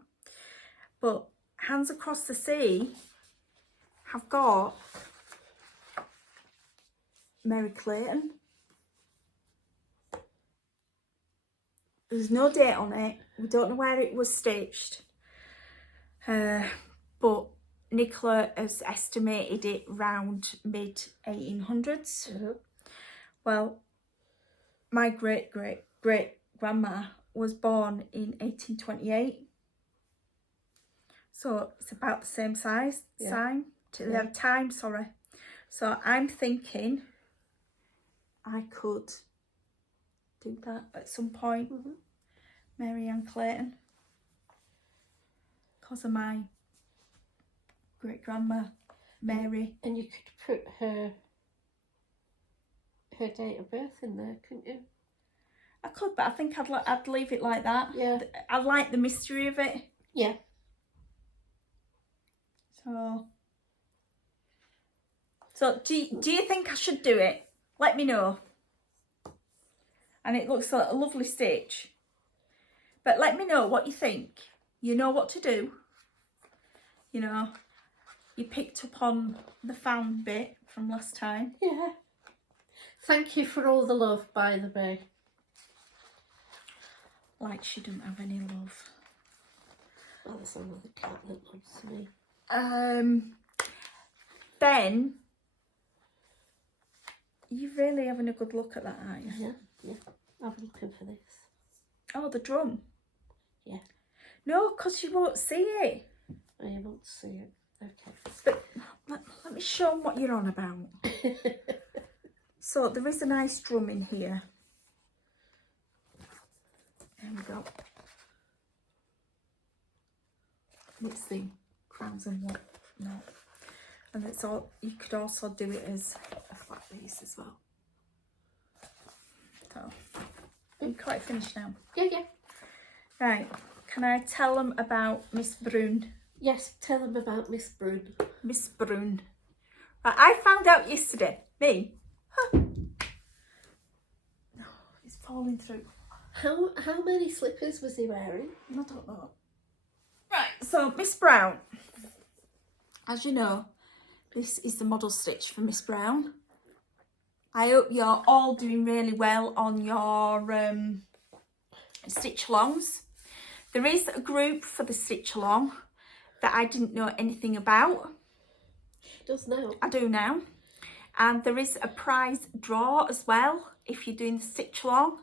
But Hands Across the Sea have got Mary Clayton. There's no date on it. We don't know where it was stitched. But Nicola has estimated it round mid 1800s. Well, my great great great grandma was born in 1828. So it's about the same size, time, sorry. So I'm thinking I could do that at some point. Mary Ann Clayton. Because of my great grandma, Mary. And you could put her date of birth in there, couldn't you? I could, but I think I'd leave it like that. Yeah. I like the mystery of it. Yeah. So do you think I should do it? Let me know. And it looks like a lovely stitch. But let me know what you think. You know what to do. You know, you picked up on the found bit from last time. Yeah. Thank you for all the love, by the way. Like she didn't have any love. That's another cat that loves me. Then you're really having a good look at that, aren't you? Yeah, yeah. I'm looking for this. Oh, the drum. Yeah. No, because you won't see it. Oh, you won't see it. Okay. But let me show them what you're on about. So there is a nice drum in here. There we go. And it's the crowns and what not. And it's all, you could also do it as a flat piece as well. So, are you quite finished now? Yeah, yeah. Right, can I tell them about Miss Brune? Yes, tell them about Miss Brune. Miss Brune. Right, I found out yesterday. Me? Huh. No, it's falling through. How many slippers was he wearing? I don't know. Right, so Miss Brown. As you know, this is the model stitch for Miss Brown. I hope you're all doing really well on your stitch alongs. There is a group for the stitch along that I didn't know anything about. She does now. I do now. And there is a prize draw as well if you're doing the stitch along.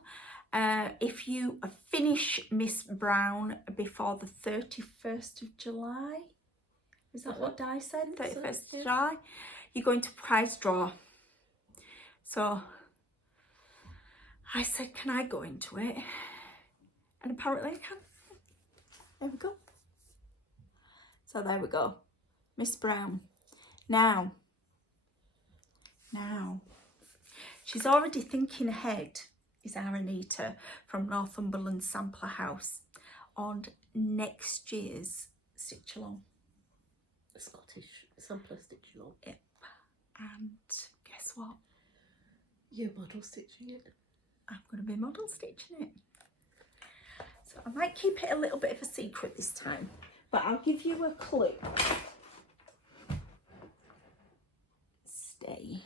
If you finish Miss Brown before the 31st of July, is that what Di said? 31st of July, you're going to prize draw. So I said, can I go into it? And apparently I can. There we go. So there we go. Miss Brown. Now, she's already thinking ahead, is our Anita from Northumberland Sampler House, on next year's stitch along. Scottish Sampler Stitch Along. Yep. And guess what? You're model stitching it. I'm going to be model stitching it. So I might keep it a little bit of a secret this time, but I'll give you a clue. Stay.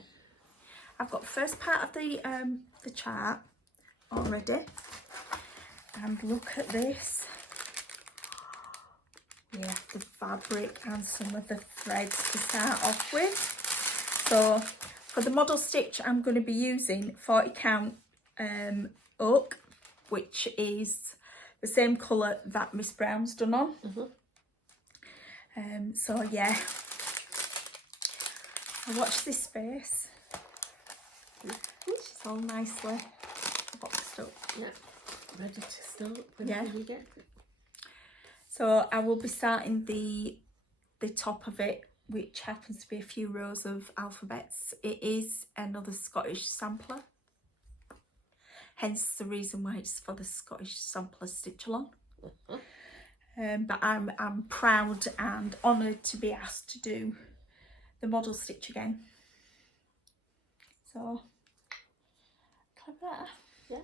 I've got the first part of the chart already, and look at this. We have the fabric and some of the threads to start off with. So for the model stitch, I'm going to be using 40 count oak, which is the same colour that Miss Brown's done on. So yeah, I'll watch this space. It's all nicely boxed up. Yeah, ready to start whenever you get it. So I will be starting the top of it, which happens to be a few rows of alphabets. It is another Scottish sampler, hence the reason why it's for the Scottish Sampler Stitch Along. But I'm proud and honoured to be asked to do the model stitch again. So clever. Yeah.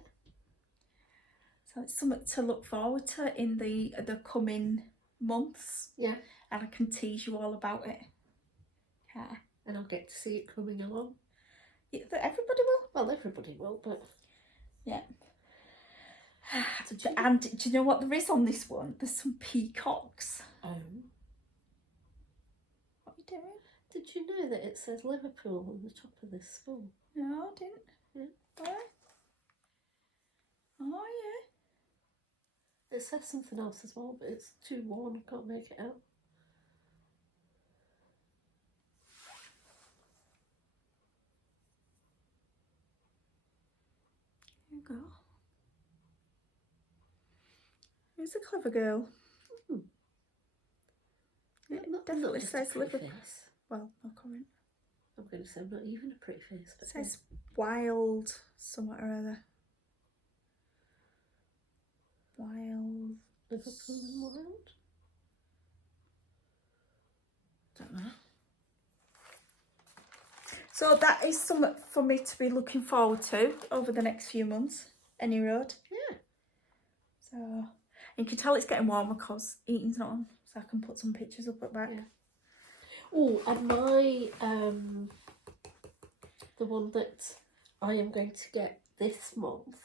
So it's something to look forward to in the coming months. Yeah. And I can tease you all about it. Yeah. And I'll get to see it coming along. Yeah, everybody will. Well, everybody will, but... Yeah. And do you know what there is on this one? There's some peacocks. Oh. What are you doing? Did you know that it says Liverpool on the top of this spool? No, I didn't. Yeah. Oh, yeah. It says something else as well, but it's too worn, I can't make it out. There you go. Who's a clever girl? It definitely says Liverpool. Well, no comment. I'm going to say not even a pretty face. But it says wild somewhat or other. Wild. Liverpool and wild? Don't know. So that is something for me to be looking forward to over the next few months. Any road. Yeah. So you can tell it's getting warmer because eating's not on, so I can put some pictures up at back. Yeah. Oh, and my the one that I am going to get this month.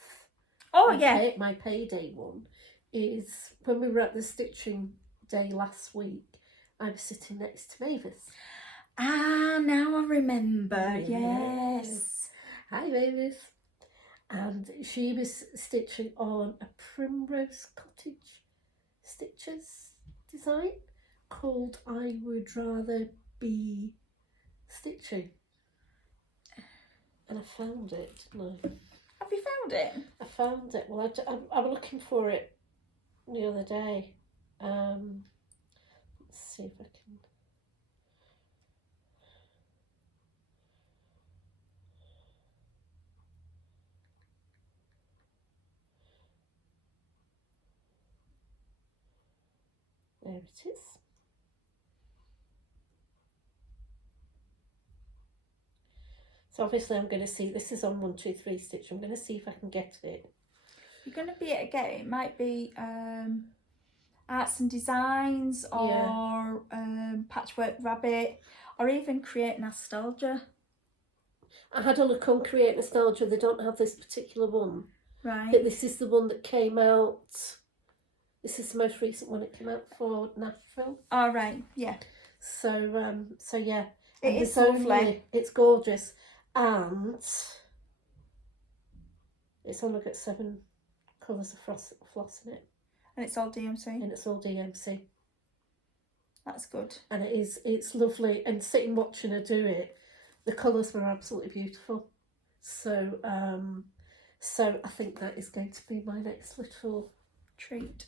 Oh yeah. My payday one is when we were at the stitching day last week, I was sitting next to Mavis. Ah, now I remember. Yeah. Yes. Hi, Mavis. And she was stitching on a Primrose Cottage Stitches design called I Would Rather Be Stitching. And I found it, didn't I? Have you found it? I found it. Well, I was looking for it the other day. Let's see if I can. There it is. So obviously I'm going to see, this is on 1, 2, 3 stitch. I'm going to see if I can get it. You're going to be able to get it. It might be Arts and Designs or Patchwork Rabbit, or even Create Nostalgia. I had a look on Create Nostalgia. They don't have this particular one. Right. But this is the one that came out. This is the most recent one. It came out for Nashville. All right. Yeah. So yeah. It is lovely. It's gorgeous. And it's only got 7 colours of floss in it. And it's all DMC. And it's all DMC. That's good. And it's lovely. And sitting watching her do it, the colours were absolutely beautiful. So I think that is going to be my next little treat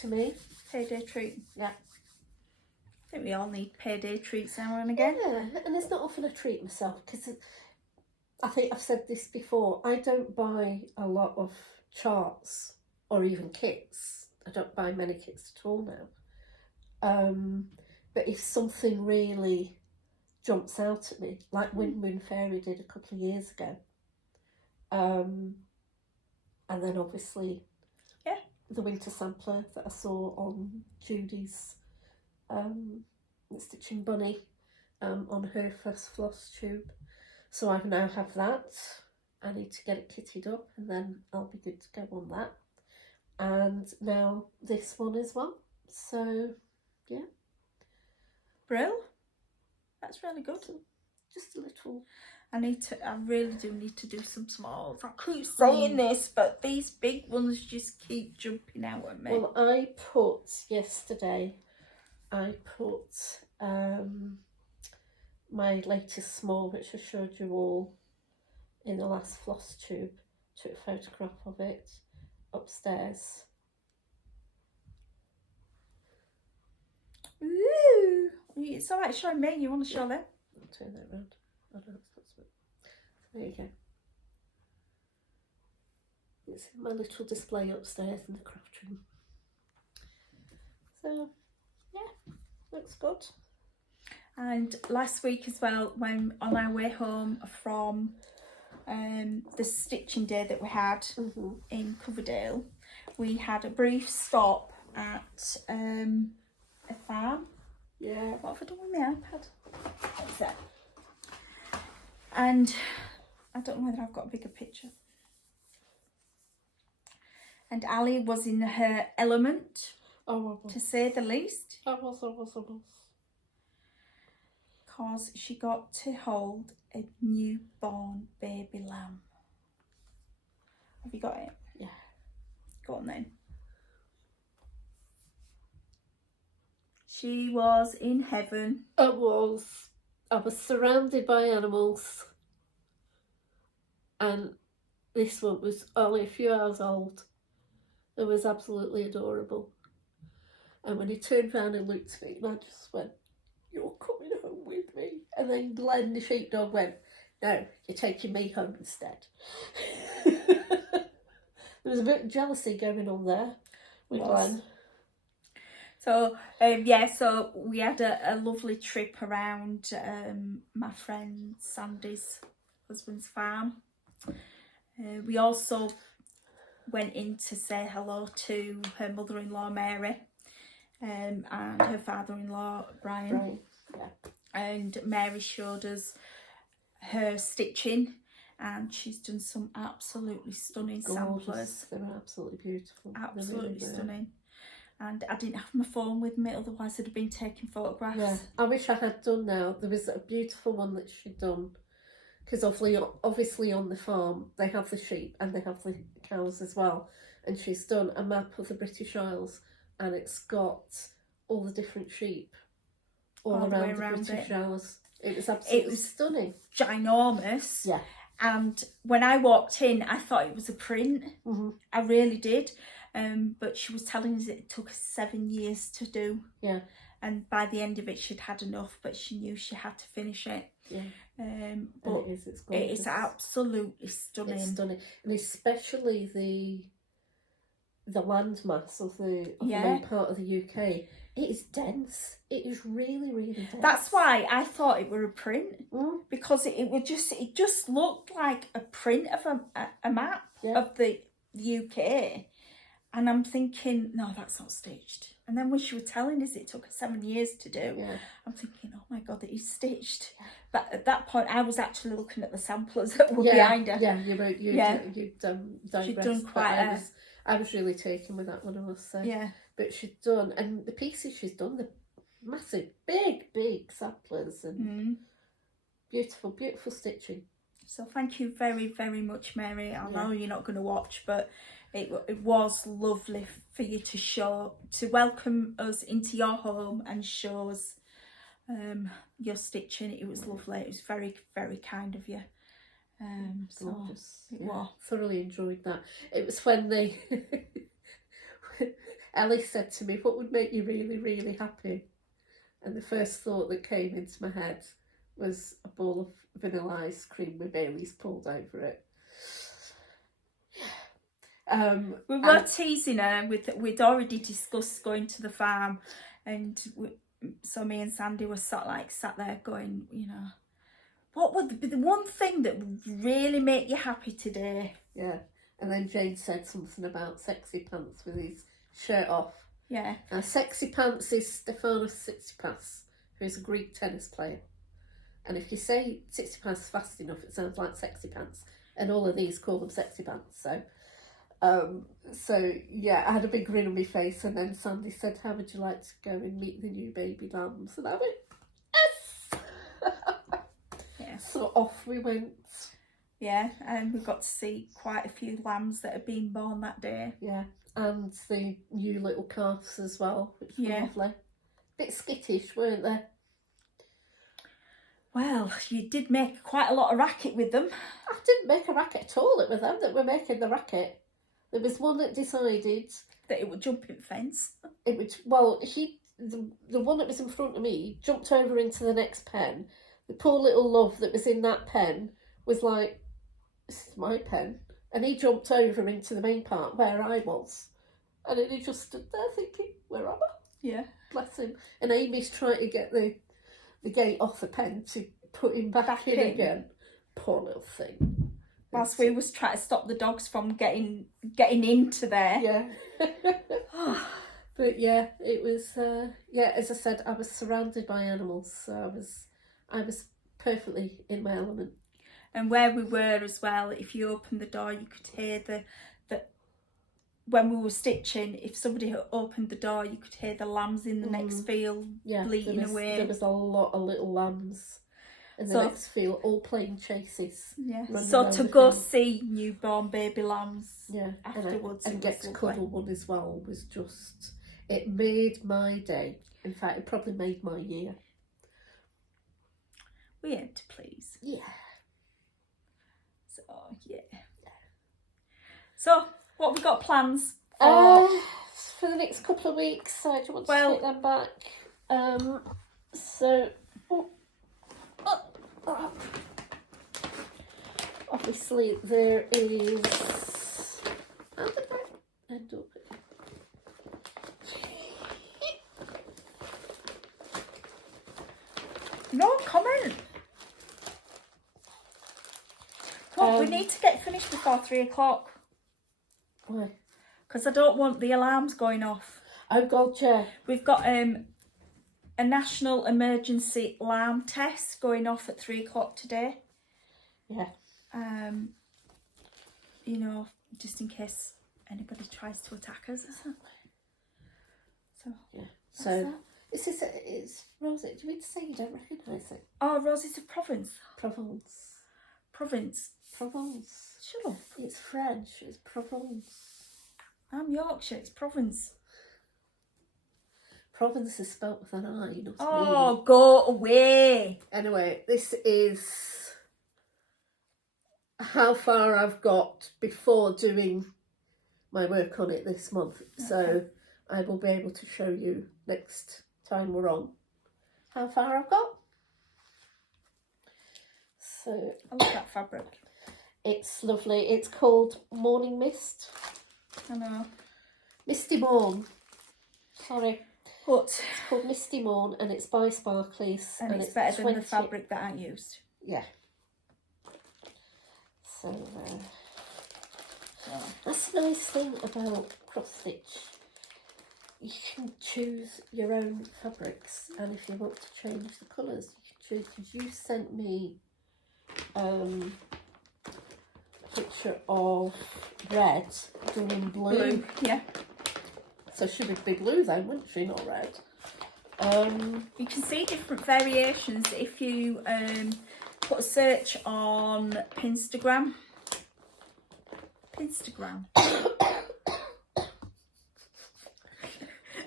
to me. Payday treat. Yeah. I think we all need payday treats now and again. Yeah, and it's not often I treat myself because I think I've said this before. I don't buy a lot of charts or even kits. I don't buy many kits at all now. But if something really jumps out at me, like Wind Moon Fairy did a couple of years ago, and then obviously the winter sampler that I saw on Judy's Stitching Bunny on her first Flosstube. So I now have that. I need to get it kitted up and then I'll be good to go on that. And now this one as well. So yeah. Brill. That's really good. So just a little. I really do need to do some smalls. I keep saying this, but these big ones just keep jumping out at me. Well, I put yesterday, my latest small, which I showed you all in the last floss tube, took a photograph of it upstairs. Ooh, it's alright showing me. You want to show them? I'll turn that round. Oh no, it's not so. There you go. It's in my little display upstairs in the craft room. So yeah, looks good. And last week as well, when on our way home from the stitching day that we had in Coverdale, we had a brief stop at a farm. Yeah. What have I done with my iPad? What's that? And I don't know whether I've got a bigger picture. And Ali was in her element, to say the least. I was. Because she got to hold a newborn baby lamb. Have you got it? Yeah. Go on then. She was in heaven. I was surrounded by animals. And this one was only a few hours old. It was absolutely adorable. And when he turned around and looked at me, and I just went, "You're coming home with me." And then Glenn, the sheepdog, went, "No, you're taking me home instead." There was a bit of jealousy going on there with Glenn. So, so we had a lovely trip around my friend Sandy's husband's farm. We also went in to say hello to her mother-in-law Mary and her father-in-law Brian. Right. Yeah. And Mary showed us her stitching, and she's done some absolutely stunning samplers. They were absolutely beautiful. Absolutely stunning. and I didn't have my phone with me, otherwise I'd have been taking photographs. Yeah, I wish I had done now. There was a beautiful one that she'd done, because obviously on the farm they have the sheep and they have the cows as well, and she's done a map of the British Isles, and it's got all the different sheep all the way around the around British it. Isles. It was absolutely stunning. Ginormous. Yeah. And when I walked in, I thought it was a print. Mm-hmm. I really did. But she was telling us it took 7 years to do. Yeah. And by the end of it, she'd had enough, but she knew she had to finish it. Yeah. But it's gorgeous. it is absolutely stunning. It's stunning, and especially the landmass of the main part of the UK. It is dense. It is really, really dense. That's why I thought it were a print, because it just looked like a print of a map of the UK, and I'm thinking, no, that's not stitched. And then when she was telling us it took her 7 years to do, I'm thinking, oh my God, it is stitched. But at that point, I was actually looking at the samplers that were behind her. Yeah, you'd digressed. She'd done quite I was really taken with that one, I must say. Yeah. But she'd done, and the pieces she's done, the massive, big samplers, and beautiful, beautiful stitching. So thank you very, very much, Mary. I know you're not going to watch, but it was lovely for you to welcome us into your home and show us your stitching. It was lovely. It was very, very kind of you. Thoroughly enjoyed that. It was when Ellie said to me, what would make you really, really happy? And the first thought that came into my head was a bowl of vanilla ice cream with Bailey's poured over it. We were teasing her we'd already discussed going to the farm, and so me and Sandy were sat there going, what would be the one thing that would really make you happy today? Yeah. And then Jane said something about Sexy Pants with his shirt off. Yeah. Now, Sexy Pants is Stefanos Tsitsipas, who is a Greek tennis player. And if you say Tsitsipas fast enough, it sounds like Sexy Pants. And all of these call them Sexy Pants. So yeah, I had a big grin on my face. And then Sandy said, how would you like to go and meet the new baby lambs? And I went, yes! So off we went. Yeah, and we got to see quite a few lambs that had been born that day. Yeah, and the new little calves as well, which were lovely. Bit skittish, weren't they? Well, you did make quite a lot of racket with them. I didn't make a racket at all. It was them that were making the racket. There was one that decided that it would jump in the fence. It would. Well, the one that was in front of me jumped over into the next pen. The poor little love that was in that pen was like, this is my pen. And he jumped over into the main part where I was. And then he just stood there thinking, where am I? Yeah. Bless him. And Amy's trying to get the gate off the pen to put him back in again. Poor little thing. Whilst we was trying to stop the dogs from getting into there. Yeah. But yeah, it was, as I said, I was surrounded by animals. So I was perfectly in my element. And where we were as well, if you opened the door, you could hear the when we were stitching, if somebody had opened the door, you could hear the lambs in the next field bleating away. There was a lot of little lambs in the next field, all playing chases. Yeah. So to go see newborn baby lambs afterwards. And get to cuddle one as well was just, it made my day. In fact, it probably made my year. We aim to please. Yeah. So, yeah. So, what have we got plans for? For the next couple of weeks, I do want to take them back. Obviously there is... How did I end up? No comment. We need to get finished before 3 o'clock. Why? Because I don't want the alarms going off. Oh God, yeah. We've got a national emergency alarm test going off at 3 o'clock today. Yeah. You know, just in case anybody tries to attack us or something. So Yeah. that's So that. it's Rosie. Do you mean to say you don't recognise it? Oh, Roses of Provence. Provence. Provence. Provence. Shut up. It's French. It's Provence. I'm Yorkshire. It's Provence. Provence is spelt with an I, not Oh, an E. go away. Anyway, this is how far I've got before doing my work on it this month. Okay. So I will be able to show you next time we're on how far I've got. So I love that fabric. it's lovely. It's called Morning Mist. I know. Misty Morn. Sorry. But It's called Misty Morn and it's by Sparkleys. and it's better than the fabric that I used. Yeah. So that's the nice thing about cross stitch. You can choose your own fabrics, and if you want to change the colours, you can choose. Because you sent me a picture of red done in blue. Yeah. So she would be blue then, wouldn't she? Not red. You can see different variations if you put a search on Pinstagram. Pinstagram.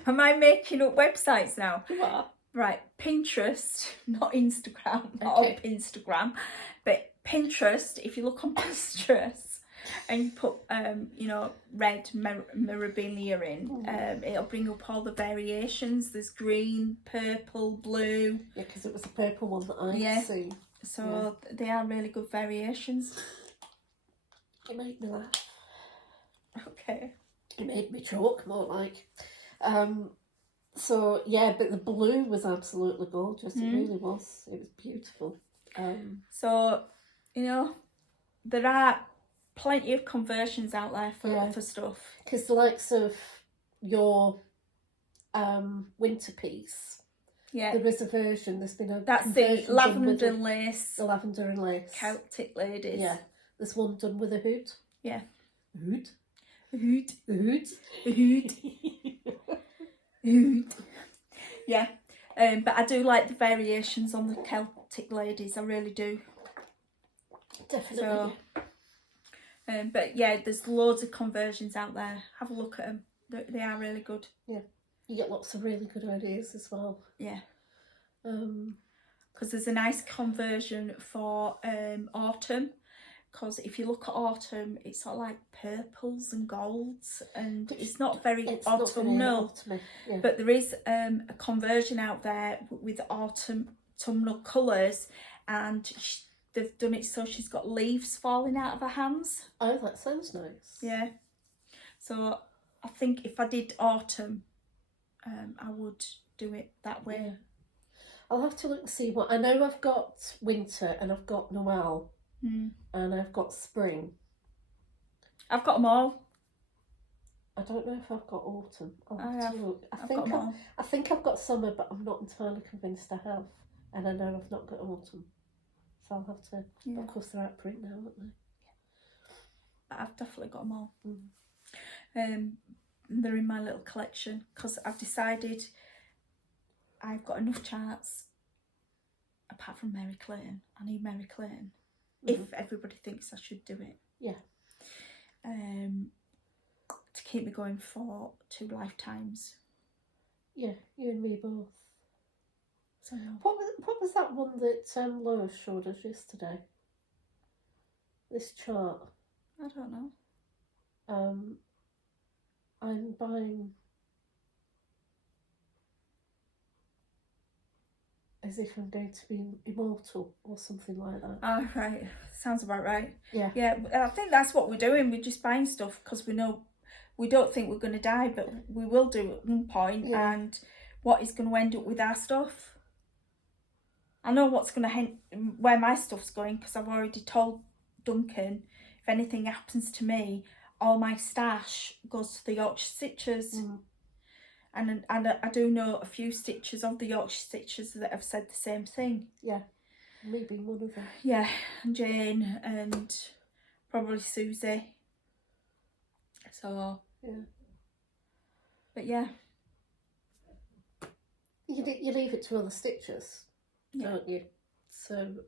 Am I making up websites now? You are. Right, Pinterest, not Instagram, not Okay. on Instagram, but Pinterest. If you look on Pinterest and you put, you know, red mirabilia in, it'll bring up all the variations. There's green, purple, blue. Yeah, because it was the purple one that I Yeah. see. So they are really good variations. It made me laugh. Okay. It made me choke, more like. So yeah, but the blue was absolutely gorgeous. It really was. It was beautiful. So, you know, there are plenty of conversions out there for stuff. Because the likes of your winter piece, Yeah. there is a version. There's been a That's the conversion done lavender with and lace. the lavender and lace. Celtic ladies. Yeah, there's one done with a hood. Yeah. Hood. Hood. Hood. Hood. Hood. Yeah. But I do like the variations on the Celtic ladies. I really do. Definitely. So, but yeah, there's loads of conversions out there. Have a look at them. They are really good. Yeah, you get lots of really good ideas as well. Yeah. Because there's a nice conversion for autumn. Because if you look at autumn, it's sort of like purples and golds, and it's not very autumnal. Yeah. But there is a conversion out there with autumnal colours, and they've done it so she's got leaves falling out of her hands. Oh, that sounds nice. Yeah. So I think if I did autumn, I would do it that way. Yeah. I'll have to look and see what I know. I've got winter and I've got Noel and I've got spring. I've got them all. I don't know if I've got autumn. I'll I have have. to look. I I think I've got summer, but I'm not entirely convinced I have. And I know I've not got autumn. So I'll have to. Yeah. Of course, they're out of print now, aren't they? I've definitely got them all. They're in my little collection because I've decided I've got enough charts. Apart from Mary Clayton, I need Mary Clayton. If everybody thinks I should do it. Yeah. To keep me going for 2 lifetimes. Yeah, you and me both. So What was that one that Lois showed us yesterday? This chart. I don't know. I'm buying as if I'm going to be immortal or something like that. Oh, right. Sounds about right. Yeah. Yeah, I think that's what we're doing. We're just buying stuff because we know we don't think we're going to die, but we will do at one point. Yeah. And what is going to end up with our stuff? I know what's going to where my stuff's going because I've already told Duncan if anything happens to me, all my stash goes to the Yorkshire Stitchers. And I do know a few stitchers of the Yorkshire Stitchers that have said the same thing. Yeah, me being one of them. Yeah, and Jane and probably Susie. So, yeah. But yeah. you leave it to other stitchers, Yeah. don't you? So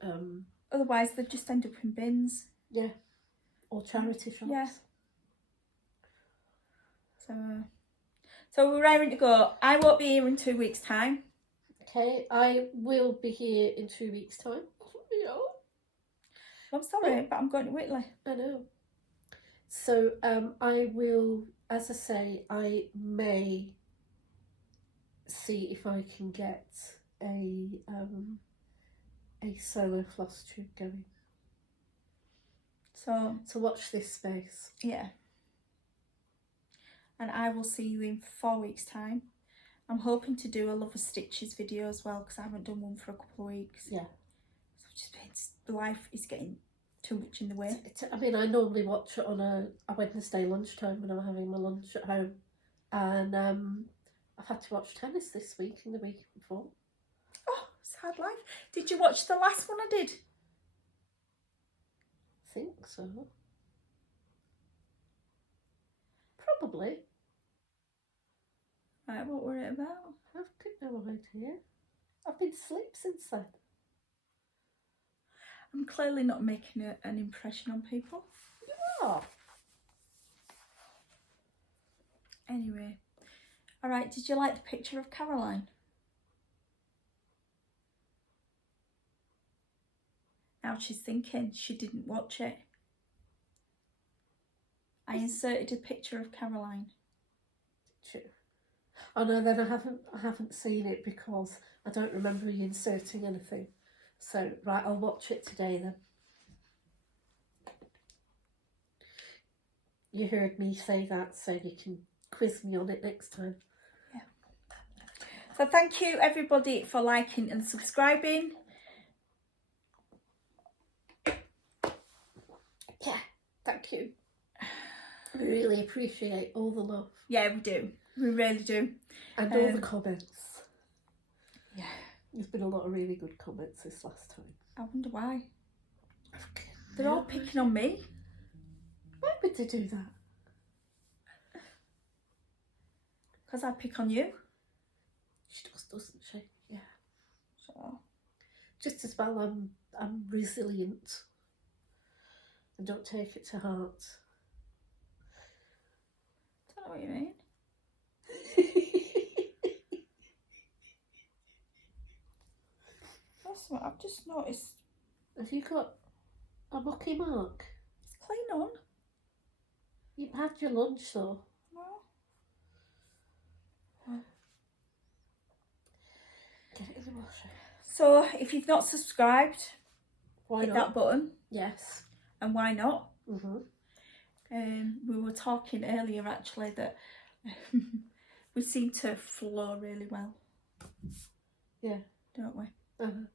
Otherwise, they just end up in bins. yeah, or charity shops. Yeah. So we're raring to go. I won't be here in 2 weeks' time. Okay, I will be here in 2 weeks' time. Yeah. I'm sorry, but I'm going to Whitley. I know. So I will, as I say, I may see if I can get a solo floss tube going. So watch this space. Yeah. And I will see you in 4 weeks' time. I'm hoping to do a Love of Stitches video as well because I haven't done one for a couple of weeks. Yeah. So life is getting too much in the way. I mean, I normally watch it on a Wednesday lunchtime when I'm having my lunch at home. And I've had to watch tennis this week and the week before. Oh, sad life. Did you watch the last one I did? I think so. Probably. Right, what were it about? I've got no idea. I've been asleep since then. I'm clearly not making an impression on people. Oh. Anyway. Alright, did you like the picture of Caroline? Now she's thinking she didn't watch it. I inserted a picture of Caroline. Did you? Oh no, then I haven't seen it because I don't remember you inserting anything. So right, I'll watch it today then. You heard me say that, so you can quiz me on it next time. Yeah. So thank you everybody for liking and subscribing. Yeah, thank you. We really appreciate all the love. Yeah, we do. We really do. And all the comments. Yeah. There's been a lot of really good comments this last time. I wonder why. They're all picking on me. Why would they do that? Because I pick on you. She does, doesn't she? Yeah. So. Just as well I'm resilient. And don't take it to heart. I don't know what you mean. That's what I've just noticed. Have you got a mucky mark? It's clean on. You've had your lunch though. No. Get it in the washer. So if you've not subscribed, Why hit not? that button. Yes. And why not? Mm-hmm. We were talking earlier actually that we seem to flow really well. Yeah. Don't we? Uh-huh.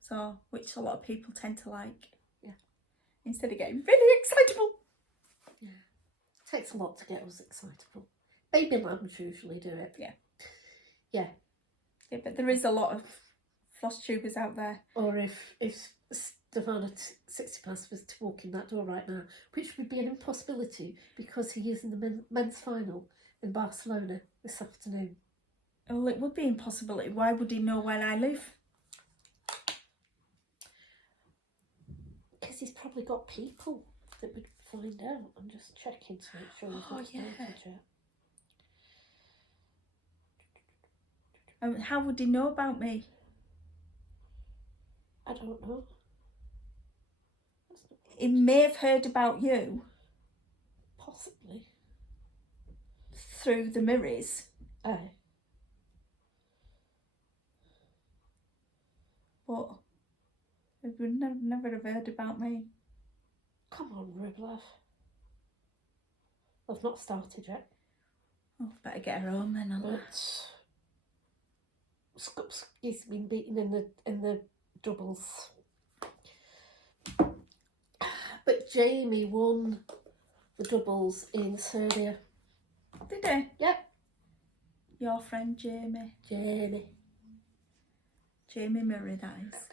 So, which a lot of people tend to like. Yeah. Instead of getting really excitable. Yeah. It takes a lot to get us excitable. Baby lambs usually do it. Yeah. Yeah. Yeah, but there is a lot of floss tubers out there. Or if Stefano 60 Plus was to walk in that door right now, which would be an impossibility because he is in the men's final in Barcelona this afternoon. Well, it would be impossibility. Why would he know where I live? Because he's probably got people that would find out. I'm just checking to make sure he's not started yet. How would he know about me? I don't know. He may have heard about you. Possibly. Through the mirrors. Oh. But he would never have heard about me. Come on, Riblev. I've not started yet. Oh, better get her home then. But Skupski's been beaten in the doubles. But Jamie won the doubles in Serbia. Did he? Yep. Your friend Jamie. Jamie Murray, that is.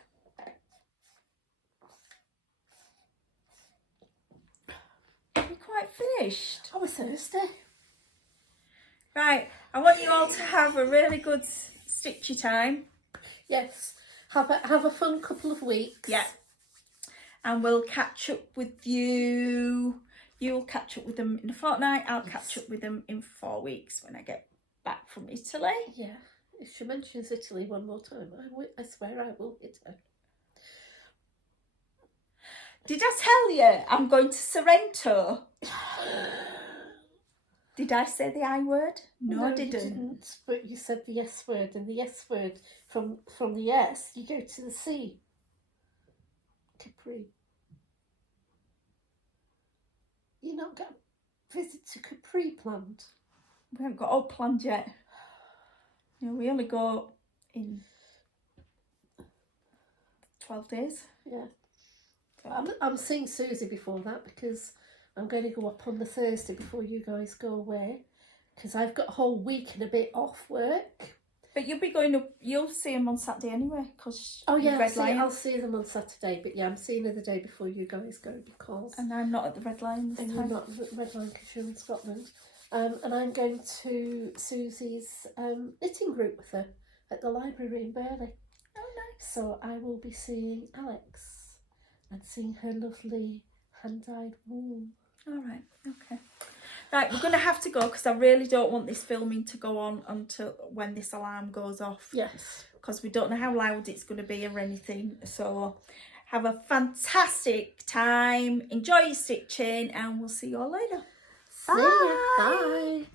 You're quite finished. On a Thursday. Right, I want you all to have a really good stitchy time. Yes. Have a fun couple of weeks. Yeah. And we'll catch up with you. You'll catch up with them in a fortnight. I'll catch up with them in 4 weeks when I get back from Italy. Yeah. If she mentions Italy one more time, I swear I will hit her. Did I tell you I'm going to Sorrento? Did I say the I word? No, I didn't. You didn't, but you said the yes word, and the yes word, from the yes, you go to the sea. Capri. You're not got a visit to Capri planned? We haven't got all planned yet. You know, we only go in 12 days. Yeah. I'm seeing Susie before that because I'm going to go up on the Thursday before you guys go away, because I've got a whole week and a bit off work. But you'll be going up, you'll see them on Saturday anyway, because I'll see them on Saturday, but yeah, I'm seeing her the day before you guys go because... And I'm not at the Red Lion this time. And you're not at the Red Lion because you're in Scotland. And I'm going to Susie's knitting group with her at the library in Burley. Oh, nice. So I will be seeing Alex and seeing her lovely hand-dyed wool. All right, okay. Right, we're going to have to go because I really don't want this filming to go on until when this alarm goes off. Yes. Because we don't know how loud it's going to be or anything. So have a fantastic time. Enjoy your stitching and we'll see you all later. See ya. Bye.